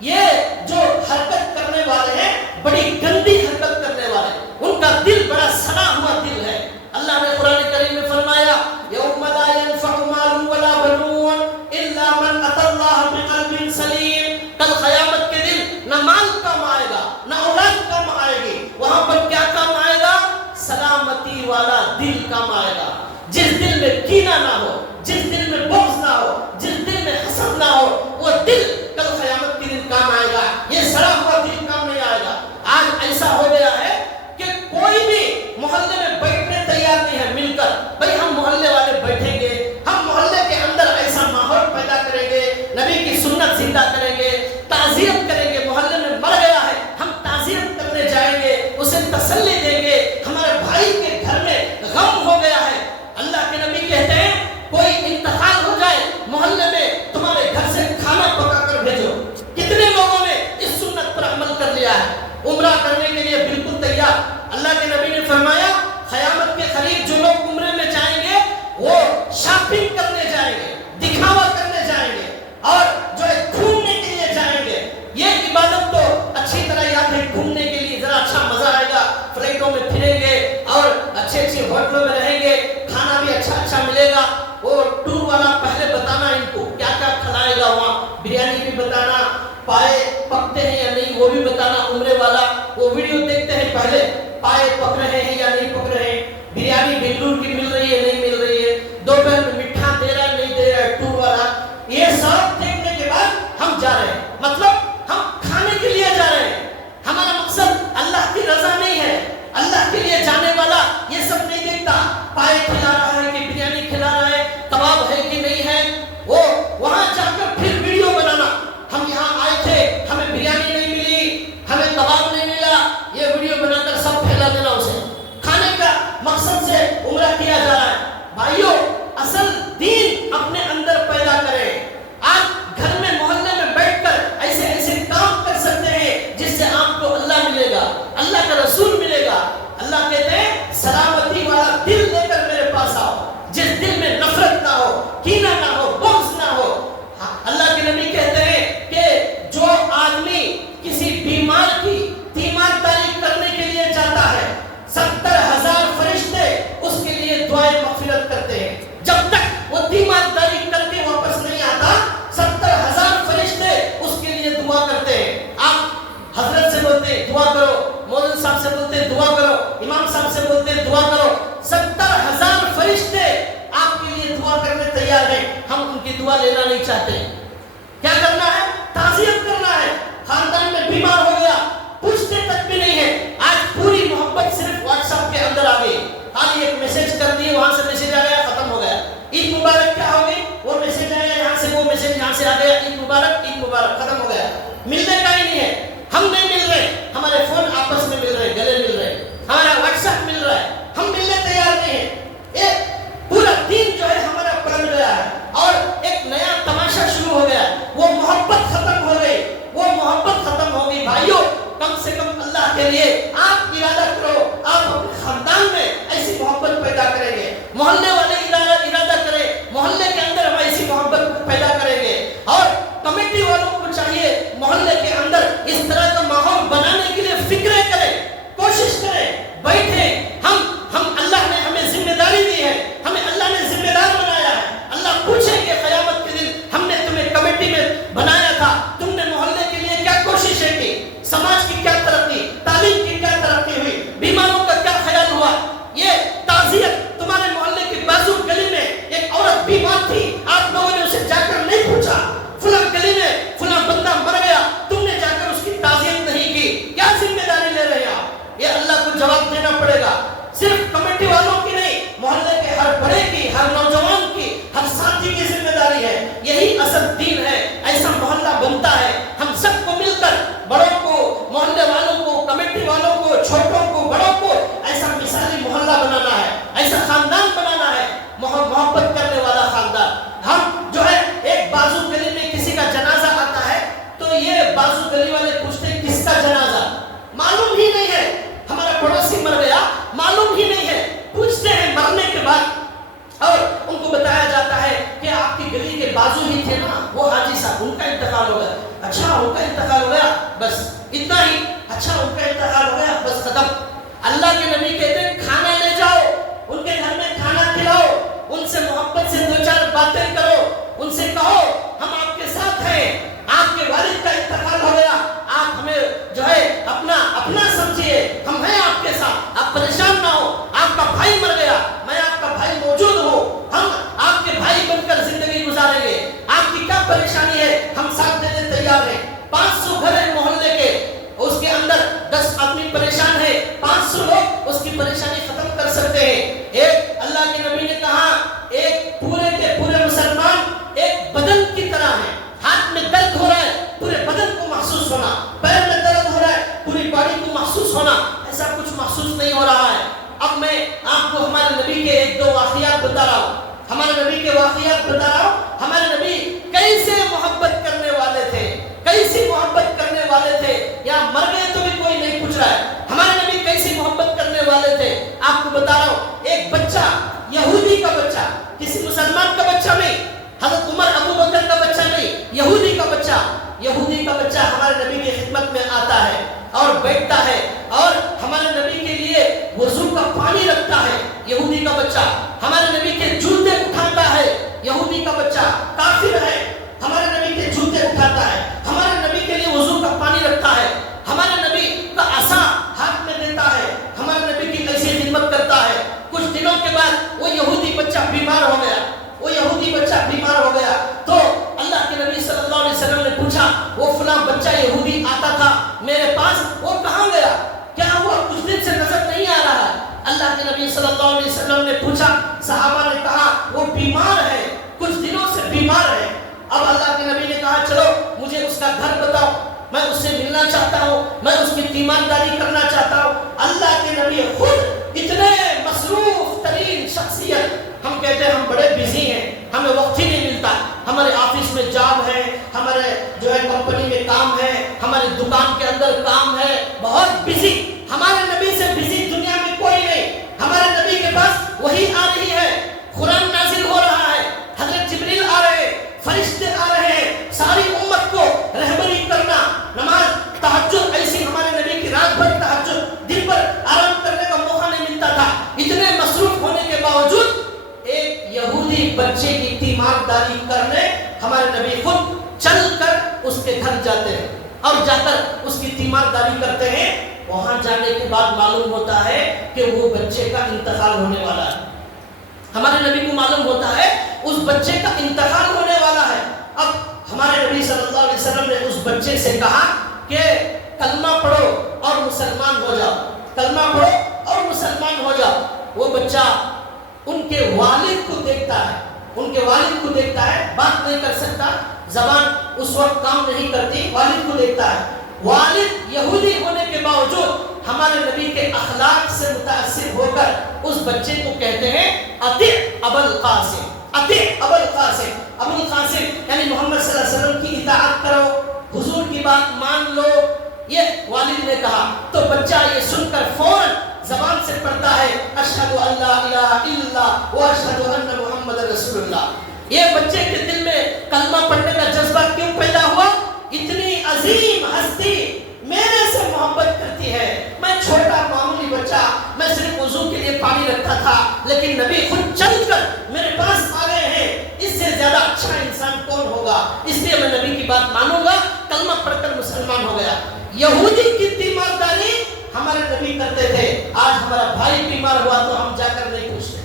یہ جو حرکت کرنے والے ہیں بڑی گندی حرکت کرنے والے، ان کا دل بڑا سڑا ہوا دل ہے۔ اللہ نے قرآن کریم میں فرمایا یوم لا ينفع مال ولا بنون الا من اتى الله بقلب سلیم۔ کل قیامت کے دن نہ مال کام آئے گا، نہ اولاد کام آئے گی، وہاں پر کیا کام آئے گا؟ سلامتی والا دل کام آئے گا، جس دل میں کینہ نہ ہو، جس دل میں بغض نہ ہو، جس دل میں حسد نہ ہو، وہ دل کل قیامت کے دن کام آئے گا۔ یہ سڑا ہوا دل کام نہیں آئے گا۔ آج ایسا ہو گیا ہے کہ کوئی بھی محلے میں بیٹھنے تیار نہیں ہے مل کر، بھئی ہم محلے والے بیٹھیں گے، ہم محلے کے اندر ایسا ماحول پیدا کریں گے، نبی کی سنت زندہ کریں گے، تعزیت کریں گے، محلے میں مر گیا ہے ہم تعزیت کرنے جائیں گے، اسے تسلی دیں گے، ہمارے بھائی کے گھر میں غم ہو گیا ہے۔ اللہ کے نبی کہتے ہیں کوئی انتقال ہو جائے محلے میں تمہارے گھر سے کھانا پکا کر بھیجو۔ کتنے لوگوں نے اس سنت پر عمل کر لیا ہے؟ عمرہ کرنے کے لیے بالکل تیار۔ اللہ کے نبی نے فرمایا قیامت کے قریب جو لوگ عمرے میں جائیں گے وہ شاپنگ کرنے جائیں گے، دکھاوا کرنے جائیں گے، اور جو ہے گھومنے کے لیے جائیں گے۔ یہ عبادت تو اچھی طرح یاد ہے، گھومنے کے لیے ذرا اچھا مزہ آئے گا، فلائٹوں میں پھریں گے اور اچھے اچھے ہوٹلوں میں رہیں گے، کھانا بھی اچھا ملے گا۔ وہ ٹور والا پہلے بتانا ان کو کیا کیا کھلائے گا، وہاں بریانی بھی بتانا، پائے پکتے ہیں یا نہیں وہ بھی بتانا۔ عمرے والا وہ ویڈیو دیکھتے ہیں پہلے، پائے پک رہے ہیں یا نہیں پک رہے ہیں، بریانی بنگلور کی مل رہی ہے نہیں مل رہی ہے، دوپہر میں میٹھا دے رہا ہے نہیں دے رہا ہے ٹور والا۔ یہ سب دیکھنے کے بعد ہم جا رہے ہیں، مطلب ہم کھانے کے لیے جا رہے ہیں، ہمارا مقصد اللہ کی رضا نہیں ہے۔ اللہ کے لیے جانے والا یہ سب نہیں دیکھتا پائے کھلا رہا ہے کہ بریانی کھلا رہا ہے، کباب ہے کہ نہیں ہے، وہ وہاں جا کر پھر ویڈیو بنانا، ہم یہاں آئے تھے، ہمیں کے نبی کہتے ہیں کہ جو آدمی کسی بیمار کی تیمارداری کرنے کے لیے جاتا ہے 70,000 فرشتے اس کے لیے دعائیں مغفرت کرتے ہیں. جب تک وہ تیمارداری کر کے واپس نہیں آتا 70,000 فرشتے اس کے لیے دعا کرتے ہیں. آپ حضرت سے بولتے ہیں دعا کرو, مولوی صاحب سے بولتے ہیں دعا کرو, امام صاحب سے بولتے ہیں دعا کرو, 70,000 فرشتے آپ کے لیے دعا کرنے تیار ہیں. ہم ان کی دعا لینا نہیں چاہتے. کیا کرنا ہے؟ تعزیت کرنا ہے. خاندان میں بیمار ہو گیا, پوچھتے تک بھی نہیں ہے. آج پوری محبت صرف واٹس ایپ کے اندر آ گئی. خالی ایک میسج کر دیے, وہاں سے میسج آ گیا, ختم ہو گیا. عید مبارک کیا ہو گئی, وہ میسج آ گیا یہاں سے, وہ میسج یہاں سے آ گیا, عید مبارک ختم ہو گیا. ملنے کا ہی نہیں ہے. ہم نہیں مل رہے, ہمارے فون آپس میں مل رہے, گلے مل رہے, ہمارا واٹس ایپ مل رہا ہے, ہم ملنے تیار نہیں ہیں. ایک پورا دین جو ہے ہمارا پلٹ گیا ہے اور ایک نیا تماشا شروع ہو گیا. وہ محبت ختم ہو گئی, وہ محبت ختم ہو گئی. بھائیوں, کم سے کم اللہ کے لیے آپ ارادہ کرو, آپ اپنے خاندان میں ایسی محبت پیدا کریں گے. محلے والے ارادہ کریں, محلے کے اندر ہم ایسی محبت پیدا کریں گے. اور کمیٹی والوں کو چاہیے محلے کے اندر اس طرح کا ماحول بنانے کے لیے فکریں کریں, کوشش کریں, بیٹھیں. ہم اللہ نے ہمیں ذمہ داری دی ہے, ہمیں اللہ نے ذمہ دار بنایا ہے. اللہ پوچھیں گے قیامت کے دن, ہم نے تمہیں کمیٹی میں بنایا تھا, تم نے محلے کے لیے کیا کوششیں کی, سماج کی کیا ترقی, تعلیم کی کیا ترقی ہوئی, بیماروں کا کیا خیال ہوا. یہ تعزیت تمہارے محلے کے بازو گلی میں ایک عورت بیمار تھی, آپ لوگوں نے اسے جا کر نہیں پوچھا فلاں گلی میں فلاں بندہ مر گیا, تم نے جا کر اس کی تعزیت نہیں کی. کیا ذمہ داری لے رہے ہیں آپ؟ یہ اللہ کو جواب دینا پڑے گا. صرف کمیٹی والوں کی نہیں, محلے کے ہر بڑے کی, ہر نوجوان کی, ہر ساتھی کی ذمہ داری ہے. یہی اصل دین ہے. ایسا محلہ بنتا ہے ہم سب کو مل کر, بڑوں کو, محلے والوں کو, کمیٹی والوں کو, چھوٹوں کو, بڑوں کو ایسا مثالی محلہ بنانا ہے, ایسا خاندان بنانا ہے, محبت کرنے والا خاندان. ہم جو ہے ایک بازو گلی میں کسی کا جنازہ آتا ہے تو یہ بازو گلی والے پوچھتے ہیں کس کا جنازہ, معلوم ہی نہیں ہے. ہمارا پڑوسی مر گیا, معلوم ہی نہیں ہے. پوچھتے ہیں مرنے کے بعد اور ان کو بتایا جاتا ہے کہ آپ کی گلی کے بازو ہی تھے نا وہ حاجی صاحب, ان کا انتقال ہو گیا. اچھا, ان کا انتقال ہو گیا, بس اتنا ہی. اچھا, ان کا انتقال ہو گیا, بس ختم. اللہ کے نبی کہتے ہیں کھانا لے جاؤ, ان کے گھر میں کھانا کھلاؤ, ان سے محبت سے دو چار باتیں کرو, ان سے کہو ہم آپ کے ساتھ ہیں. آپ کے والد کا انتقال ہو گیا, آپ ہمیں جو ہے اپنا سمجھیے, ہم ہیں آپ کے ساتھ, آپ پریشان نہ ہو. آپ کا بھائی مر گیا, میں آپ کا بھائی موجود ہوں, ہم آپ کے بھائی بن کر زندگی گزاریں گے. آپ کی کیا پریشانی ہے, ہم ساتھ دینے تیار ہیں. 500 گھر ہیں محلے کے, اس کے اندر 10 آدمی پریشان ہے, 500 لوگ اس کی پریشانی ختم کر سکتے ہیں. ایک اللہ کے نبی نے کہا ایک پورے کے پورے مسلمان ایک بدن کی طرح ہے. ہاتھ میں درد ہو رہا ہے, پورے بدن کو محسوس ہونا, پیر میں درد ہو رہا ہے, پوری باڈی کو محسوس ہونا, ایسا کچھ محسوس نہیں ہو رہا ہے. اب میں آپ کو ہمارے نبی کے ایک دو واقعات بتا رہا ہوں, ہمارے نبی کے واقعات بتا رہا ہوں. ہمارے نبی کیسے محبت کرنے والے تھے, کیسی محبت کرنے والے تھے. یا مر گئے تو بھی کوئی نہیں پوچھ رہا ہے, ہمارے نبی کیسی محبت کرنے والے تھے. آپ کو بتا رہا ہوں, ایک بچہ, یہودی کا بچہ, کسی مسلمان کا بچہ نہیں, حضرت عمر ابو بکر کا بچہ نہیں, یہودی کا بچہ. یہودی کا بچہ ہمارے نبی کی خدمت میں آتا ہے اور بیٹھتا ہے اور ہمارے نبی کے لیے وضو کا پانی رکھتا ہے. یہودی کا بچہ ہمارے نبی کے جوتے اٹھاتا ہے. یہودی کا بچہ کافر ہے, ہمارے نبی کے جوتے اٹھاتا ہے, ہمارے نبی کے لیے وضو کا پانی رکھتا ہے, ہمارے نبی کا عصا ہاتھ میں دیتا ہے, ہمارے نبی کی ایسی خدمت کرتا ہے. کچھ دنوں کے بعد وہ یہودی بچہ بیمار ہو گیا, وہ یہودی بچہ بیمار ہو گیا تو اللہ کے نبی صلی اللہ علیہ وسلم نے پوچھا وہ فلاں بچہ یہودی آتا تھا میرے پاس, وہ کہاں گیا, کیا ہوا, کچھ دن سے نظر نہیں آ رہا ہے. اللہ کے نبی صلی اللہ علیہ وسلم نے پوچھا, صحابہ نے کہا وہ بیمار ہے, کچھ دنوں سے بیمار ہے. اب اللہ کے نبی نے کہا چلو مجھے اس کا گھر بتاؤ, میں اس سے ملنا چاہتا ہوں, میں اس کی تیمارداری کرنا چاہتا ہوں. اللہ کے نبی خود اتنے مصروف ترین شخصیت, ہم کہتے ہیں ہم بڑے بزی ہیں, ہمیں وقت ہی نہیں ملتا, ہمارے آفس میں جاب ہے, ہمارے جو ہے کمپنی میں کام ہے, ہماری دکان کے اندر کام ہے, بہت بزی. ہمارے نبی سے بزی دنیا میں کوئی نہیں. ہمارے نبی کے پاس وحی آ رہی ہے, قرآن نازل ہو رہا ہے, حضرت جبریل آ رہے ہیں, فرشتے آ رہے ہیں, ساری اور جا کر اس کی تیمارداری کرتے ہیں. وہاں جانے کے بعد معلوم ہوتا ہے کہ وہ بچے کا انتقال ہونے والا ہے. ہمارے نبی کو معلوم ہوتا ہے اس بچے کا انتقال ہونے والا ہے. اب ہمارے نبی صلی اللہ علیہ وسلم نے اس بچے سے کہا کہ کلمہ پڑھو اور مسلمان ہو جاؤ, کلمہ پڑھو اور مسلمان ہو جاؤ. وہ بچہ ان کے والد کو دیکھتا ہے, ان کے والد کو دیکھتا ہے, بات نہیں کر سکتا, زبان اس وقت کام نہیں کرتی, والد کو دیکھتا ہے. والد یہودی ہونے کے باوجود ہمارے نبی کے اخلاق سے متاثر ہو کر اس بچے کو کہتے ہیں اطیع ابا القاسم, اطیع ابا القاسم. ابو القاسم یعنی محمد صلی اللہ علیہ وسلم کی اطاعت کرو, حضور کی بات مان لو, یہ والد نے کہا. تو بچہ یہ سن کر فوراً زبان سے پڑھتا ہے اشہد ان لا الہ الا اللہ و اشہد ان محمد رسول اللہ. یہ بچے کے دل میں کلمہ پڑھنے کا جذبہ کیوں پیدا ہوا؟ اتنی عظیم ہستی میرے سے محبت کرتی ہے. میں چھوٹا معمولی بچہ, میں صرف وضو کے لیے پانی رکھتا تھا, لیکن نبی خود چل کر میرے پاس آ گئے ہیں. اس سے زیادہ اچھا انسان کون ہوگا؟ اس لیے میں نبی کی بات مانوں گا. کلمہ پڑھ کر مسلمان ہو گیا. یہودی کی تیمارداری ہمارے نبی کرتے تھے. آج ہمارا بھائی بیمار ہوا تو ہم جا کر نہیں پوچھتے.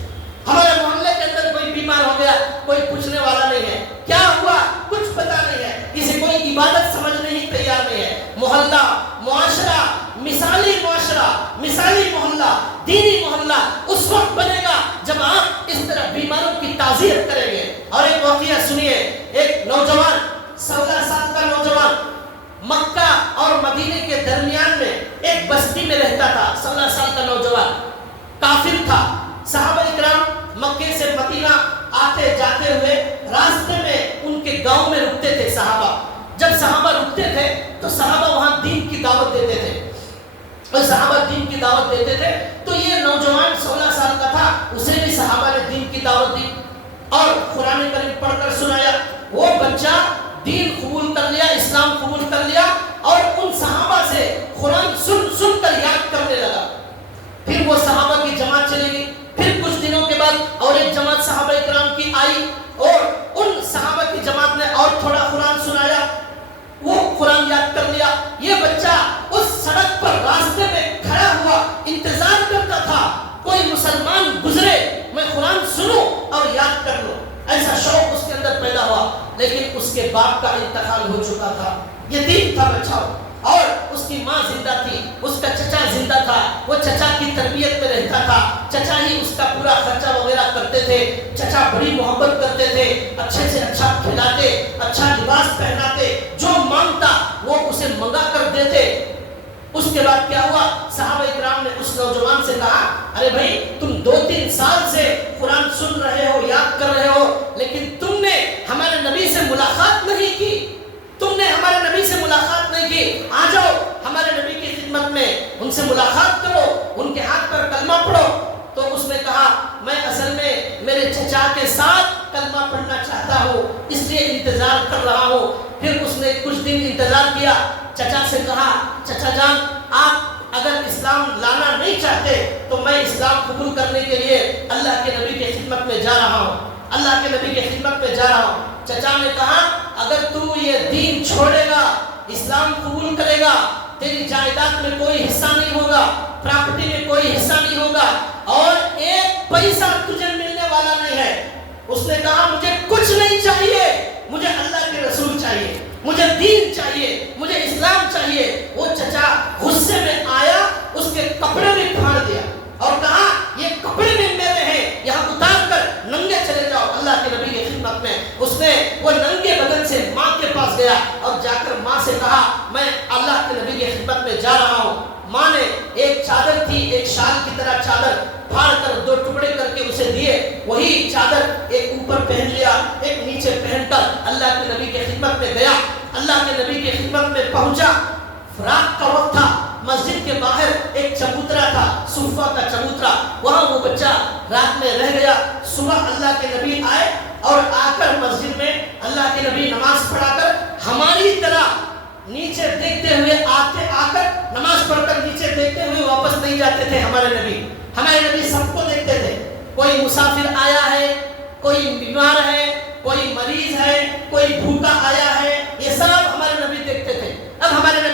ہمارے محلے کے اندر کوئی بیمار ہو گیا, کوئی پوچھنے والا نہیں ہے, کیا ہوا کچھ پتا نہیں ہے, کسی کوئی عبادت سمجھنے ہی تیار نہیں ہے. محلہ, معاشرہ, مثالی معاشرہ, مثالی محلہ, دینی محلہ اس وقت بنے گا جب آپ اس طرح بیماروں کی تعزیت کریں گے. اور ایک واقعہ سنیے. ایک نوجوان, 16 سال کا نوجوان, مکہ اور مدینے کے درمیان میں ایک بستی میں رہتا تھا. 16 سال کا نوجوان کافر تھا. صحابہ اکرام مکے سے مدینہ آتے جاتے ہوئے راستے میں ان کے گاؤں میں رکتے تھے. صحابہ جب صحابہ رکتے تھے تو صحابہ وہاں دین کی دعوت دیتے تھے, اور صحابہ دین کی دعوت دیتے تھے. تو یہ نوجوان 16 سال کا تھا, اسے بھی صحابہ نے دین کی دعوت دی اور قرآن کریم پڑھ کر سنایا. وہ بچہ دین قبول کر لیا, اسلام قبول کر لیا, اور ان صحابہ سے قرآن سن سن کر یاد کرنے لگا. پھر وہ صحابہ کی جماعت چلے گی. پھر کچھ دنوں کے بعد اور ایک جماعت صحابہ اکرام کی آئی, اور ان صحابہ کی جماعت نے اور تھوڑا قرآن سنایا, وہ قرآن یاد کر لیا. یہ بچہ اس سڑک پر راستے میں کھڑا ہوا, انتظار کرتا تھا کوئی مسلمان گزرے, میں قرآن سنوں اور یاد کر لوں. ایسا شوق اس کے اندر پیدا ہوا. لیکن اس کے باپ کا انتقال ہو چکا تھا, یتیم تھا بچہ, اور اس کی ماں زندہ تھی, اس کا چچا زندہ تھا. وہ چچا کی تربیت میں رہتا تھا, چچا ہی اس کا پورا خرچہ وغیرہ کرتے تھے. چچا بڑی محبت کرتے تھے, اچھے سے اچھا کھلاتے, اچھا لباس پہناتے, جو مانگتا وہ اسے منگا کر دیتے. اس کے بعد کیا ہوا؟ صحابہ اکرام نے اس نوجوان سے کہا ارے بھائی تم 2-3 سال سے قرآن سن رہے ہو, یاد کر رہے ہو, لیکن تم نے ہمارے نبی سے ملاقات نہیں کی, تم نے ہمارے نبی سے ملاقات نہیں کی. آ جاؤ ہمارے نبی کی خدمت میں, ان سے ملاقات کرو, ان کے ہاتھ پر کلمہ پڑھو. تو اس نے کہا میں اصل میں میرے چچا کے ساتھ کلمہ پڑھنا چاہتا ہوں, اس لیے انتظار کر رہا ہوں. پھر اس نے کچھ دن انتظار کیا. چچا سے کہا چچا جان آپ اگر اسلام لانا نہیں چاہتے تو میں اسلام قبول کرنے کے لیے اللہ کے نبی کی خدمت میں جا رہا ہوں, اللہ کے نبی کی خدمت میں جا رہا ہوں. چچا نے کہا اگر تو یہ دین چھوڑے گا, اسلام قبول کرے گا, تیری جائیداد میں کوئی حصہ نہیں ہوگا, پراپرٹی میں کوئی حصہ نہیں ہوگا, اور ایک پیسہ تجھے ملنے والا نہیں ہے. اس نے کہا مجھے کچھ نہیں چاہیے, مجھے اللہ کے رسول چاہیے, مجھے دین چاہیے, مجھے اسلام چاہیے. وہ چچا غصے میں آیا, اس کے کپڑے بھی پھاڑ دیا اور کہا یہ کپڑے بھی میرے ہیں, یہاں اتار کر ننگے چلے جاؤ اللہ کے نبی کی خدمت میں. اس نے وہ ننگے بدن سے ماں کے پاس گیا اور جا کر ماں سے کہا میں اللہ کے نبی کی خدمت میں جا رہا ہوں. ماں نے ایک چادر تھی, ایک شال کی طرح چادر پھاڑ کر 2 ٹکڑے کر کے اسے دیے. وہی چادر ایک اوپر پہن لیا, ایک نیچے پہن کر اللہ کے نبی کی خدمت میں گیا. اللہ کے نبی کی خدمت میں پہنچا. رات کا وقت تھا, مسجد کے باہر ایک چبوترا تھا, صوفہ کا چبوترا, وہاں وہ بچہ رات میں رہ گیا. صبح اللہ کے نبی آئے اور آ کر مسجد میں اللہ کے نبی نماز پڑھا کر ہماری طرح نیچے دیکھتے ہوئے آ کر نماز پڑھ کر نیچے دیکھتے ہوئے واپس نہیں جاتے تھے. ہمارے نبی سب کو دیکھتے تھے. کوئی مسافر آیا ہے, کوئی بیمار ہے, کوئی مریض ہے, کوئی بھوکا آیا ہے, یہ سب ہمارے نبی دیکھتے تھے. اب ہمارے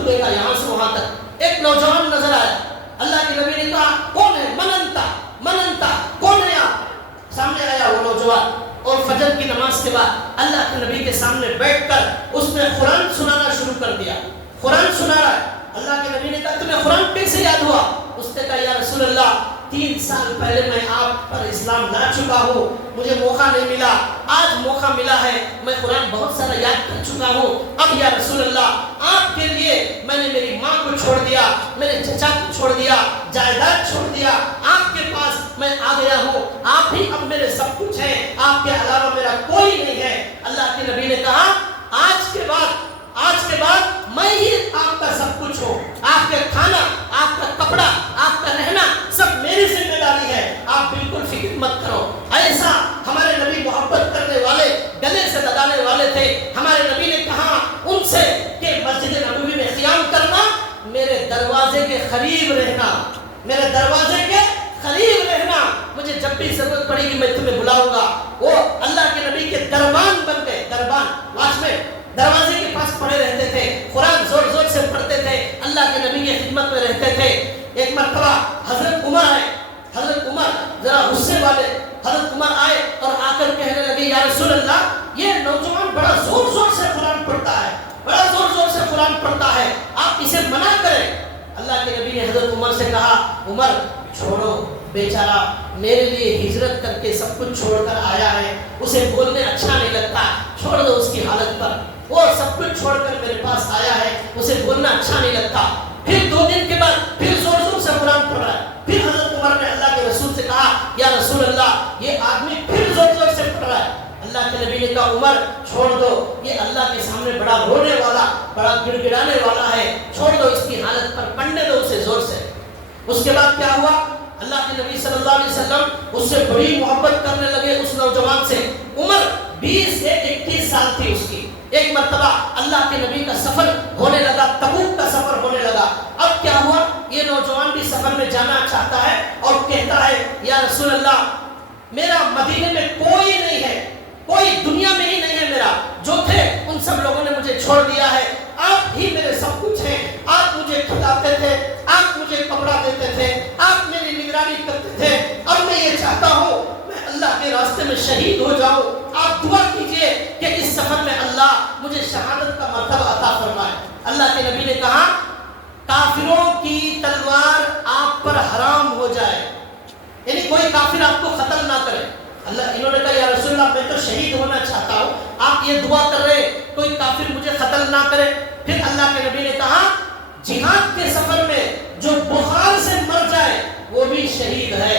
کو دیکھا یہاں سے وہاں تک، ایک نوجوان نظر آیا. اللہ کے نبی نے کہا کون ہے؟ مننتا کون ہے آپ؟ سامنے آیا وہ نوجوان اور فجر کی نماز کے بعد اللہ کے نبی کے سامنے بیٹھ کر اس نے قرآن سنانا شروع کر دیا. قرآن سنا رہا ہے. اللہ کے نبی نے کہا تمہیں قرآن کیسے یاد ہوا؟ اس نے کہا یا رسول اللہ 3 سال پہلے میں آپ پر اسلام لا چکا ہوں، مجھے موقع نہیں ملا، آج موقع ملا ہے، میں قرآن بہت سارا یاد کر چکا ہوں. اب یا رسول اللہ آپ کے لیے میں نے میری ماں کو چھوڑ دیا، میرے چچا کو چھوڑ دیا، جائیداد چھوڑ دیا، آپ کے پاس میں آ گیا ہوں، آپ ہی اب میرے سب کچھ ہیں، آپ کے علاوہ میرا کوئی نہیں ہے. اللہ کے نبی نے کہا آج کے بعد میں ہی آپ کا سب کچھ ہوں، آپ کا کھانا، آپ کا کپڑا، آپ کا رہنا سب میری ذمہ داری ہے، آپ بالکل فکر مت کرو. ایسا ہمارے نبی محبت کرنے والے، گلے سے لگانے والے تھے. ہمارے نبی نے کہا ان سے کہ مسجد نبوی میں قیام کرنا، میرے دروازے کے قریب رہنا، میرے دروازے کے قریب رہنا، مجھے جب بھی ضرورت پڑے گی میں تمہیں بلاؤں گا. وہ اللہ کے نبی کے دربان بن گئے، دربان واچ میں دروازے کے پاس پڑے رہتے تھے، قرآن زور زور سے پڑھتے تھے، اللہ کے نبی کی خدمت میں رہتے تھے. ایک مرتبہ حضرت عمر آئے، حضرت عمر ذرا غصے والے، حضرت عمر آئے اور آ کر کہنے لگے یا رسول اللہ یہ نوجوان بڑا زور زور سے قرآن پڑھتا ہے، بڑا زور زور سے قرآن پڑھتا ہے، آپ اسے منع کریں. اللہ کے نبی نے حضرت عمر سے کہا عمر چھوڑو، بیچارہ میرے لیے ہجرت کر کے سب کچھ چھوڑ کر آیا ہے، اسے بولنے اچھا نہیں لگتا، چھوڑ دو اس کی حالت پر، وہ سب کچھ چھوڑ کر میرے پاس آیا ہے، اسے بولنا اچھا نہیں لگتا. پھر 2 دن کے بعد پھر زور زور سے قرآن پڑھ رہا ہے. پھر حضرت عمر نے اللہ کے رسول سے کہا یا رسول اللہ یہ آدمی پھر زور زور سے پڑھ رہا ہے. اللہ کے نبی نے کہا عمر چھوڑ دو، یہ اللہ کے سامنے بڑا رونے والا، بڑا گڑ گڑانے والا ہے، چھوڑ دو اس کی حالت پر، پڑھنے دو اسے زور سے. اس کے بعد کیا ہوا؟ اللہ کے نبی صلی اللہ علیہ وسلم اس سے بڑی محبت کرنے لگے اس نوجوان سے. عمر 20 سے 21 سال تھی اس کی. ایک مرتبہ اللہ کے نبی کا سفر ہونے لگا، تبوک کا سفر ہونے لگا. اب کیا ہوا؟ یہ نوجوان بھی سفر میں جانا چاہتا ہے اور کہتا ہے یا رسول اللہ میرا مدینے میں کوئی نہیں ہے، کوئی دنیا میں ہی نہیں ہے میرا، جو تھے ان سب لوگوں نے مجھے چھوڑ دیا ہے، آپ ہی میرے سب کچھ ہیں، آپ مجھے کھلاتے تھے، آپ مجھے کپڑا دیتے تھے، آپ میری نگرانی کرتے تھے، اور میں یہ چاہتا ہوں میں اللہ کے راستے میں شہید ہو جاؤں. آپ دعا کیجئے کہ اس سفر میں اللہ مجھے شہادت کا مرتبہ عطا فرمائے. اللہ کے نبی نے کہا کافروں کی تلوار آپ پر حرام ہو جائے، یعنی کوئی کافر آپ کو قتل نہ کرے. انہوں نے کہا یا رسول اللہ میں تو شہید ہونا چاہتا ہوں، آپ یہ دعا کر رہے کوئی کافر مجھے قتل نہ کرے. پھر اللہ کے نبی نے کہا جہاد کے سفر میں جو بخار سے مر جائے وہ بھی شہید ہے،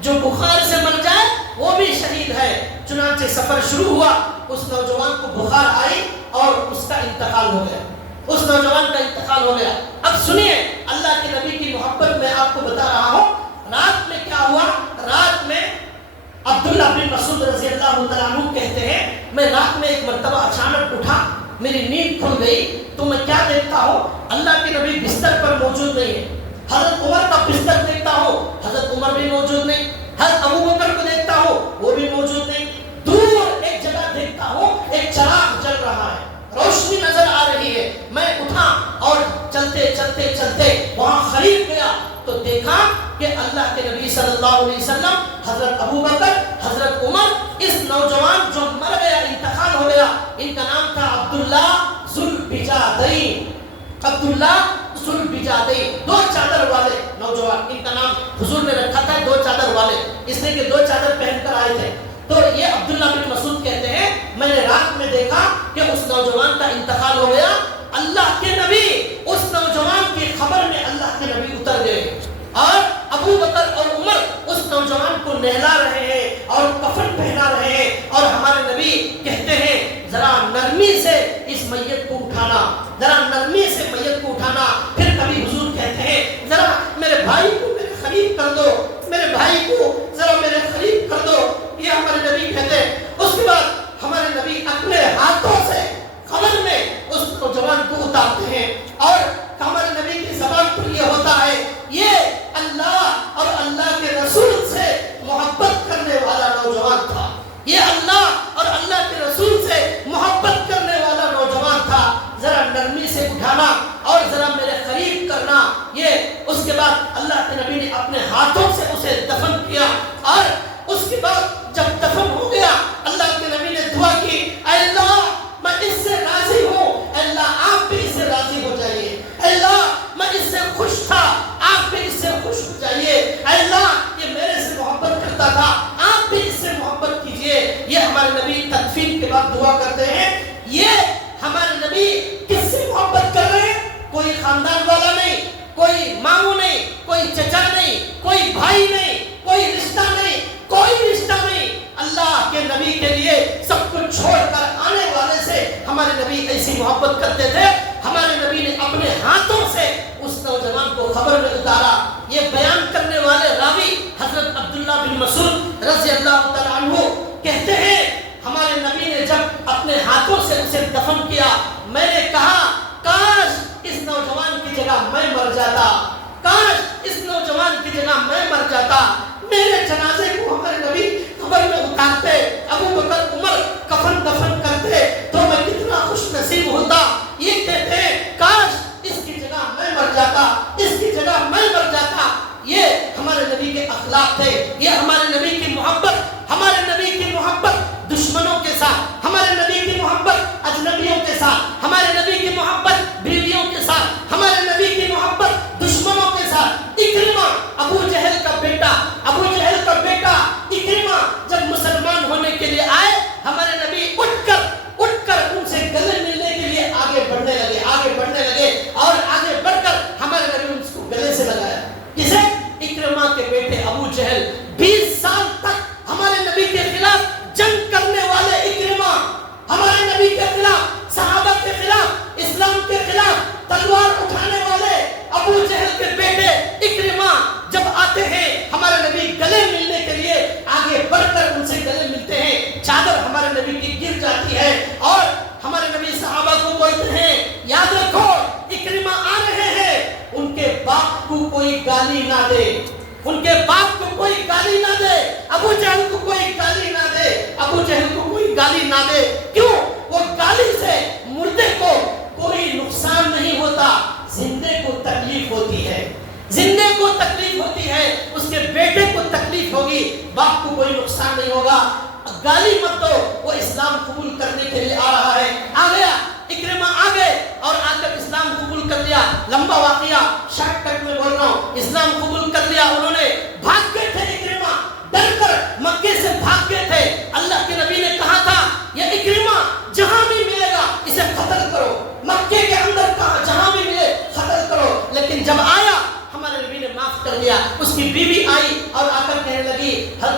جو بخار سے مر جائے وہ بھی شہید ہے. چنانچہ سفر شروع ہوا، اس نوجوان کو بخار آئی اور اس کا انتقال ہو گیا، اس نوجوان کا انتقال ہو گیا. اب سنیے اللہ کے نبی کی محبت میں آپ کو بتا رہا ہوں. رات میں کیا ہوا؟ رات میں عبداللہ بن مسعود رضی اللہ تعالیٰ عنہ کہتے ہیں میں رات میں ایک مرتبہ اچانک اٹھا، میری نیند کھل گئی تو میں کیا دیکھتا ہوں اللہ کے نبی بستر پر موجود نہیں ہے. حضرت عمر کا بستر دیکھتا ہوں، حضرت عمر بھی موجود نہیں. حضرت ابو بکر کو دیکھتا ہوں، وہ بھی موجود نہیں. دور ایک جگہ دیکھتا ہوں ایک چراغ جل رہا ہے، روشنی نظر آ رہی ہے. میں اٹھا اور چلتے چلتے چلتے وہاں قریب گیا تو دیکھا کہ اللہ کے نبی صلی اللہ علیہ وسلم، حضرت ابو بکر، حضرت عمر، اس نوجوان جو مر گیا، انتقال ہو گیا، ان کا نام تھا عبداللہ ذوالبجادین. عبداللہ ذوالبجادین، 2 چادر والے نوجوان، ان کا نام حضور نے رکھا تھا 2 چادر والے، اس لیے کہ 2 چادر پہن کر آئے تھے. تو یہ عبداللہ بن مسعود کہتے ہیں میں نے رات میں دیکھا کہ اس نوجوان کا انتقال ہو گیا. اللہ کے نبی اس نوجوان کی خبر میں اللہ کے نبی اتر گئے اور ابو بکر اور عمر اس نوجوان کو نہلا رہے ہیں اور کفن پہنا رہے ہیں. اور ہمارے نبی کہتے ہیں ذرا نرمی سے اس میت کو اٹھانا، ذرا نرمی سے میت کو اٹھانا. پھر کبھی حضور کہتے ہیں ذرا میرے بھائی کو میرے قریب کر دو، میرے بھائی کو ذرا میرے قریب کر دو. یہ ہمارے نبی کہتے ہیں. اس کے بعد ہمارے نبی اپنے ہاتھوں سے قبر میں اس نوجوان کو اتارتے ہیں اور ہمارے نبی کی زبان پر یہ ہوتا ہے یہ اللہ اور اللہ کے رسول سے محبت کرنے والا نوجوان تھا، یہ اللہ اور اللہ کے رسول سے محبت کرنے والا نوجوان تھا. ذرا نرمی سے اٹھانا اور ذرا ہاتھوں سے اسے دفن کیا، اور اس کے بعد جب دفن ہو گیا اللہ کے نبی نے دعا کی، اے اللہ میں اس سے راضی ہوں، اے اللہ آپ بھی اس سے راضی ہو جائیے، اے اللہ میں اس سے خوش تھا آپ بھی اس سے خوش ہو جائیے، اے اللہ یہ میرے سے محبت کرتا تھا آپ بھی اس سے محبت کیجئے۔ یہ ہمارے نبی تدفین کے بعد دعا کرتے ہیں۔ یہ ہمارے نبی کس سے محبت کر رہے ہیں؟ کوئی خاندان والا نہیں، کوئی ماموں نہیں، کوئی چچا نہیں، کوئی بھائی نہیں، کوئی رشتہ نہیں، کوئی رشتہ نہیں، اللہ کے نبی کے لیے سب کچھ چھوڑ کر آنے والے سے ہمارے نبی ایسی محبت کرتے تھے۔ ہمارے نبی نے اپنے ہاتھوں سے اس نوجوان کو خبر میں اتارا۔ یہ بیان کرنے والے راوی حضرت عبداللہ بن مسعود رضی اللہ تعالیٰ عنہ کہتے ہیں ہمارے نبی نے جب اپنے ہاتھوں سے اسے دفن کیا، میں نے کہا کاش اس نوجوان کی جگہ میں مر جاتا، کاش اس نوجوان کی جگہ میں مر جاتا، میرے جنازے کو ہمارے نبی قبر میں اتارتے، ابو بکر عمر کفن دفن کرتے تو میں کتنا خوش نصیب ہوتا۔ یہ کہتے ہیں کاش اس کی جگہ میں مر جاتا، اس کی جگہ میں مر جاتا۔ یہ ہمارے نبی کے اخلاق تھے، یہ ہمارے نبی کی محبت، ہمارے نبی کی محبت دشمنوں کے ساتھ، ہمارے نبی کی محبت اجنبیوں کے ساتھ، ہمارے نبی کی محبت بیویوں کے ساتھ، ہمارے نبی کی محبت دشمنوں کے ساتھ۔ اکرمہ ابو جہل کا بیٹا، ابو جہل کا بیٹا اکرمہ جب مسلمان ہونے کے لیے آئے، ہمارے نبی اٹھ کر ان سے گلے ملنے کے لیے آگے بڑھنے لگے اور آگے بڑھ کر ہمارے نبی نے اس کو گلے سے لگایا۔ کسے؟ اکرمہ کے بیٹے ابو جہل۔ 20 سال تک ہمارے نبی کے خلاف جنگ کرنے والے اکرمہ، ہمارے نبی کے خلاف، صحابہ کے خلاف، اسلام کے خلاف تلوار اٹھانے والے ابو جہل کے بیٹے اکرمہ جب آتے ہیں ہمارے نبی گلے ملنے کے لیے آگے بڑھ کر ان سے گلے ملتے ہیں، چادر ہمارے نبی کی گر جاتی ہے اور ہمارے نبی صحابہ کو بولتے ہیں یاد رکھو اکرمہ آ رہے ہیں، ان کے باپ کو کوئی گالی نہ دے، ان کے باپ کو کوئی گالی نہ دے، ابو جہل کو کوئی گالی نہ دے، ابو جہل کو کوئی گالی نہ دے۔ کیوں؟ وہ گالی سے مردے کو کوئی نقصان نہیں ہوتا، زندے کو تکلیف ہوتی ہے، زندے کو تکلیف ہوتی ہے، اس کے بیٹے کو تکلیف ہوگی، باپ کو کوئی نقصان نہیں ہوگا۔ گالی مت دو، وہ اسلام قبول کرنے کے لیے آ رہا ہے۔ آ گیا اکرمہ، آ گئے اور آ کر اسلام قبول کر لیا۔ لمبا واقعہ، شارٹ کٹ میں بول رہا ہوں، اسلام قبول کر لیا انہوں نے۔ بھاگ گئے تھے اکرمہ، ڈر کر مکے سے بھاگ گئے تھے۔ اللہ کے نبی نے کہا تھا یہ اکرمہ جہاں بھی ملے گا اسے قتل کرو، مکے کے اندر کہا جہاں بھی ملے قتل کرو، لیکن جب آیا ہمارے نبی نے معاف کر لیا۔ اس کی بیوی آئی اور آ کر کہنے لگی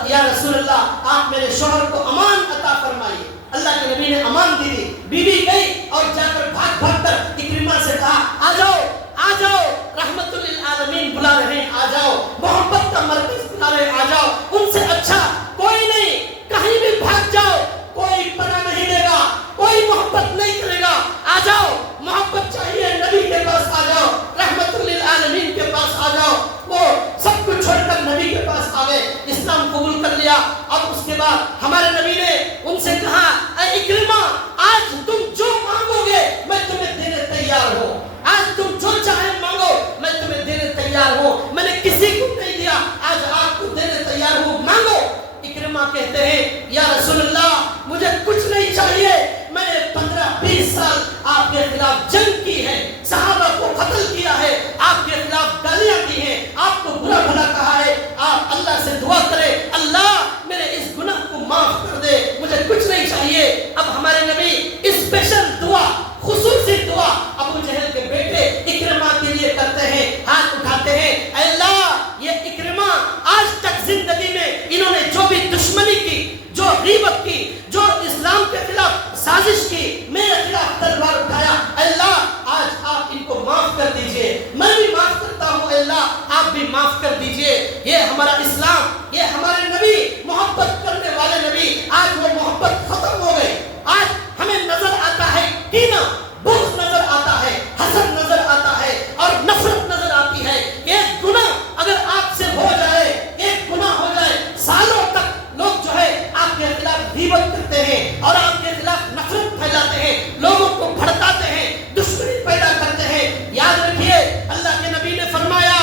یا رسول اللہ آپ میرے شوہر کو امان عطا فرمائیے۔ اللہ کے نبی نے امان دی دی۔ بیوی گئی اور جا کر بھاگ کر اکرمہ سے کہا آ جاؤ رحمت للعالمین بلا رہے ہیں، آ جاؤ محبت کا مرکز بلا رہے ہیں، آ جاؤ، ان سے اچھا کوئی نہیں، کہیں بھی بھاگ جاؤ کوئی پناہ نہیں دے گا، کوئی محبت نہیں کرے گا، آ جاؤ محبت چاہیے نبی کے پاس آ جاؤ، رحمت للعالمین کے پاس آ جاؤ۔ وہ سب کچھ چھوڑ کر نبی کے پاس آ گئے، اسلام قبول کر لیا۔ اب اس کے بعد ہمارے نبی نے ان سے کہا اے اکرمہ آج تم جو مانگو گے میں تمہیں دینے تیار ہوں، آج تم جو چاہے مانگو میں تمہیں دینے تیار ہوں، میں نے کسی کو نہیں دیا آج آپ کو دینے تیار ہوں، مانگو۔ اکرمہ کہتے ہیں یا رسول اللہ مجھے کچھ نہیں چاہیے، میں نے 15-20 سال آپ کے خلاف جنگ کی ہے، صحابہ کو قتل کیا ہے، آپ کے خلاف گالیاں دی ہیں، آپ کو برا بھلا کہا ہے، آپ اللہ سے دعا کریں اللہ میرے اس گناہ کو معاف کر دے، مجھے کچھ نہیں چاہیے۔ اب ہمارے نبی اسپیشل دعا، خصوصی دعا ابو جہل کے بیٹے اکرمہ کے لیے کرتے ہیں، ہاتھ اٹھاتے ہیں اے اللہ یہ اکرمہ آج تک زندگی میں انہوں نے جو بھی دشمنی کی، جو غیبت کی، جو اسلام کے خلاف سازش کی، میرے خلاف تلوار اٹھایا، اے اللہ آج آپ ان کو معاف کر دیجئے، میں بھی معاف کرتا ہوں، اے اللہ آپ بھی معاف کر دیجئے۔ یہ ہمارا اسلام، یہ ہمارے نبی، محبت کرنے والے نبی، آج وہ محبت ختم ہو گئی۔ آج ہمیں نظر آتا ہے کینہ، بغض نظر آتا ہے، حسد نظر آتا ہے اور نفرت نظر آتی ہے۔ ایک گناہ اگر آپ سے ہو جائے، ایک گناہ ہو جائے، سالوں تک لوگ جو ہے آپ کے خلاف غیبت کرتے ہیں اور آپ کے خلاف نفرت پھیلاتے ہیں، لوگوں کو بھڑکاتے ہیں، دشمنی پیدا کرتے ہیں۔ یاد رکھیے اللہ کے نبی نے فرمایا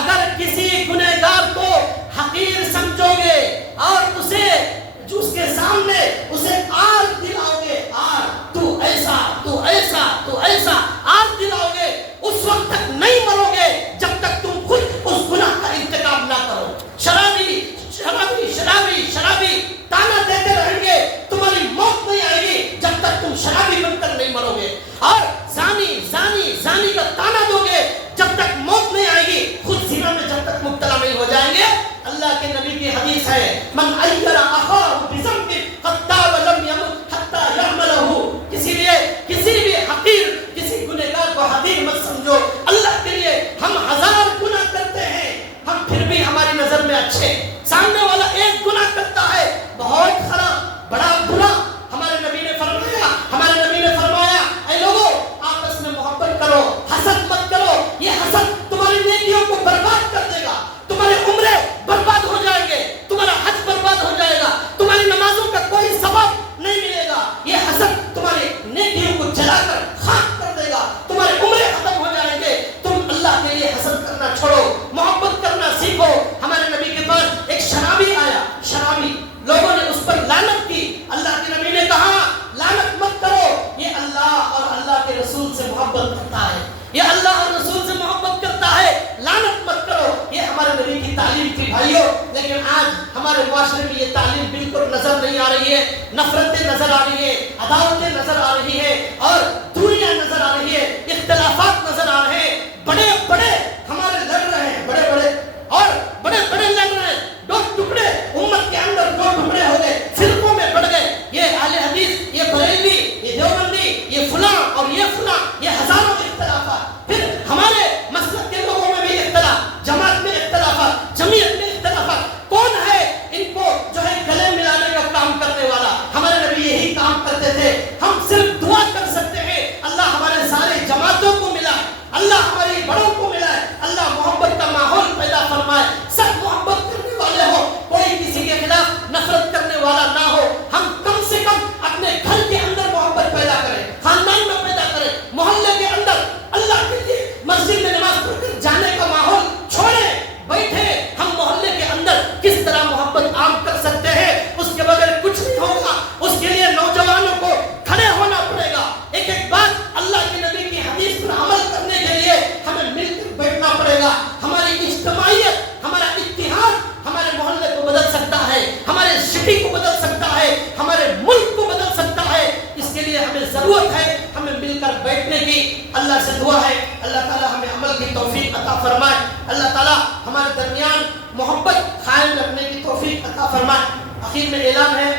اگر کسی گنہگار کو حقیر سمجھو گے اور اسے اس کے سامنے اسے آر دلاؤ گے، آر تو ایسا تو ایسا تو ایسا آر دلاؤ گے، اس وقت تک نہیں مرو گے جب تک تم خود اس گناہ کا ارتکاب نہ کرو۔ شرابی شرابی شرابی شرابی تانا دیتے رہیں گے، تمہاری موت نہیں آئے گی جب تک تم شرابی بن کر نہیں مرو گے، اور زانی زانی زانی کا تانا دو گے جب تک موت نہیں آئے گی، خود زنا میں جب تک مبتلا نہیں ہو جائیں گے۔ اللہ کے نبی کی حدیث ہے، من عیر اخاہ بذنب قد تاب لم یمت حتی یعملہ، کسی بھی حقیر کسی گنہگار کو حقیر مت سمجھو۔ اللہ کے لیے ہم ہزار گناہ کرتے ہیں، ہم پھر بھی ہماری نظر میں اچھے، سامنے والا ایک گناہ کرتا ہے بہت خراب بڑا برا، ہمارے نبی نے فرمایا اے لوگو آپس میں محبت کرو، حسد مت کرو، یہ حسد تمہاری نیکیوں کو برباد کر دے گا، تمہارے عمرے برباد ہو جائیں گے، تمہارا حج برباد ہو جائے گا، تمہاری نمازوں کا کوئی ثواب نہیں ملے گا، یہ حسد تمہاری نیکیوں کو جلا کر خاک کر دے گا، تمہارے عمرے ختم ہو جائیں گے۔ تم اللہ کے لیے حسد کرنا چھوڑو، محبت کرنا سیکھو۔ ہمارے نبی کے پاس ایک شرابی آیا، شرابی، لوگوں نے اس پر لعنت کی، اللہ کے نبی نے کہا لعنت مت کرو، یہ اللہ اور اللہ کے رسول سے محبت کرتا ہے، یہ اللہ اور رسول سے محبت کرتا ہے، لعنت مت کرو۔ یہ ہمارے نبی کی تعلیم تھی بھائیوں، لیکن آج ہمارے معاشرے میں یہ تعلیم بالکل نظر نہیں آ رہی ہے، نفرتیں نظر آ رہی ہیں، عداوتیں نظر آ رہی ہیں، اور دوریاں نظر آ رہی ہیں، اختلافات نظر آ رہے ہیں، بڑے بڑے ہمارے لڑ رہے ہیں، بڑے بڑے اور بڑے بڑے لڑ رہے ہیں، دو ٹکڑے امت کے اندر دو ٹکڑے ہو گئے، فرقوں میں بڑھ گئے، یہ اہل حدیث، یہ بریلوی، یہ دیوبندی، یہ فلاں اور یہ فلاں، یہ ہزاروں اختلافات، پھر ہمارے مسلک کے لوگوں میں بھی اختلاف، جماعت میں اختلافات، جمعیت میں اختلافات، کون ہے ان کو جو ہے گلے ملانے کا کام کرنے والا؟ ہمارے نبی یہی کام کرتے تھے۔ ہم صرف دعا کر سکتے ہیں اللہ ہمارے سارے جماعتوں کو ملا، اللہ ہمارے بڑوں کو ملا، اللہ محبت کا ماحول پیدا فرمائے، سب محبت کرنے والے ہو، کوئی کسی کے خلاف نفرت کرنے والا نہ ہو۔ ہم کم سے کم اپنے گھر کے اندر محبت پیدا کریں، خاندان میں پیدا کریں، محلے کے اندر اللہ کے لیے مسجد میں نماز پڑھ کر جانے کا ماحول چھوڑیں، بیٹھے ہم محلے کے اندر کس طرح محبت عام کر سکتے ہیں، اس کے بغیر کچھ نہیں ہوگا۔ اس کے لیے نوجوانوں کو کھڑے ہونا پڑے گا، ایک ایک بات اللہ کے نبی کی حدیث پر عمل کرنے کے لیے ہمیں مل کر بیٹھنا پڑے گا۔ ہماری اجتماعیت، ہمارا اتحاد ہمارے محلے کو بدل سکتا ہے، ہمارے سٹی کو بدل سکتا ہے، ہمارے ملک کو بدل سکتا ہے۔ اس کے لیے ہمیں ضرورت ہے ہمیں مل کر بیٹھنے کی۔ اللہ سے دعا ہے اللہ تعالی ہمیں عمل کی توفیق عطا فرمائے، اللہ تعالی ہمارے درمیان محبت قائم رکھنے کی توفیق عطا فرمائے۔ آخر میں اعلان ہے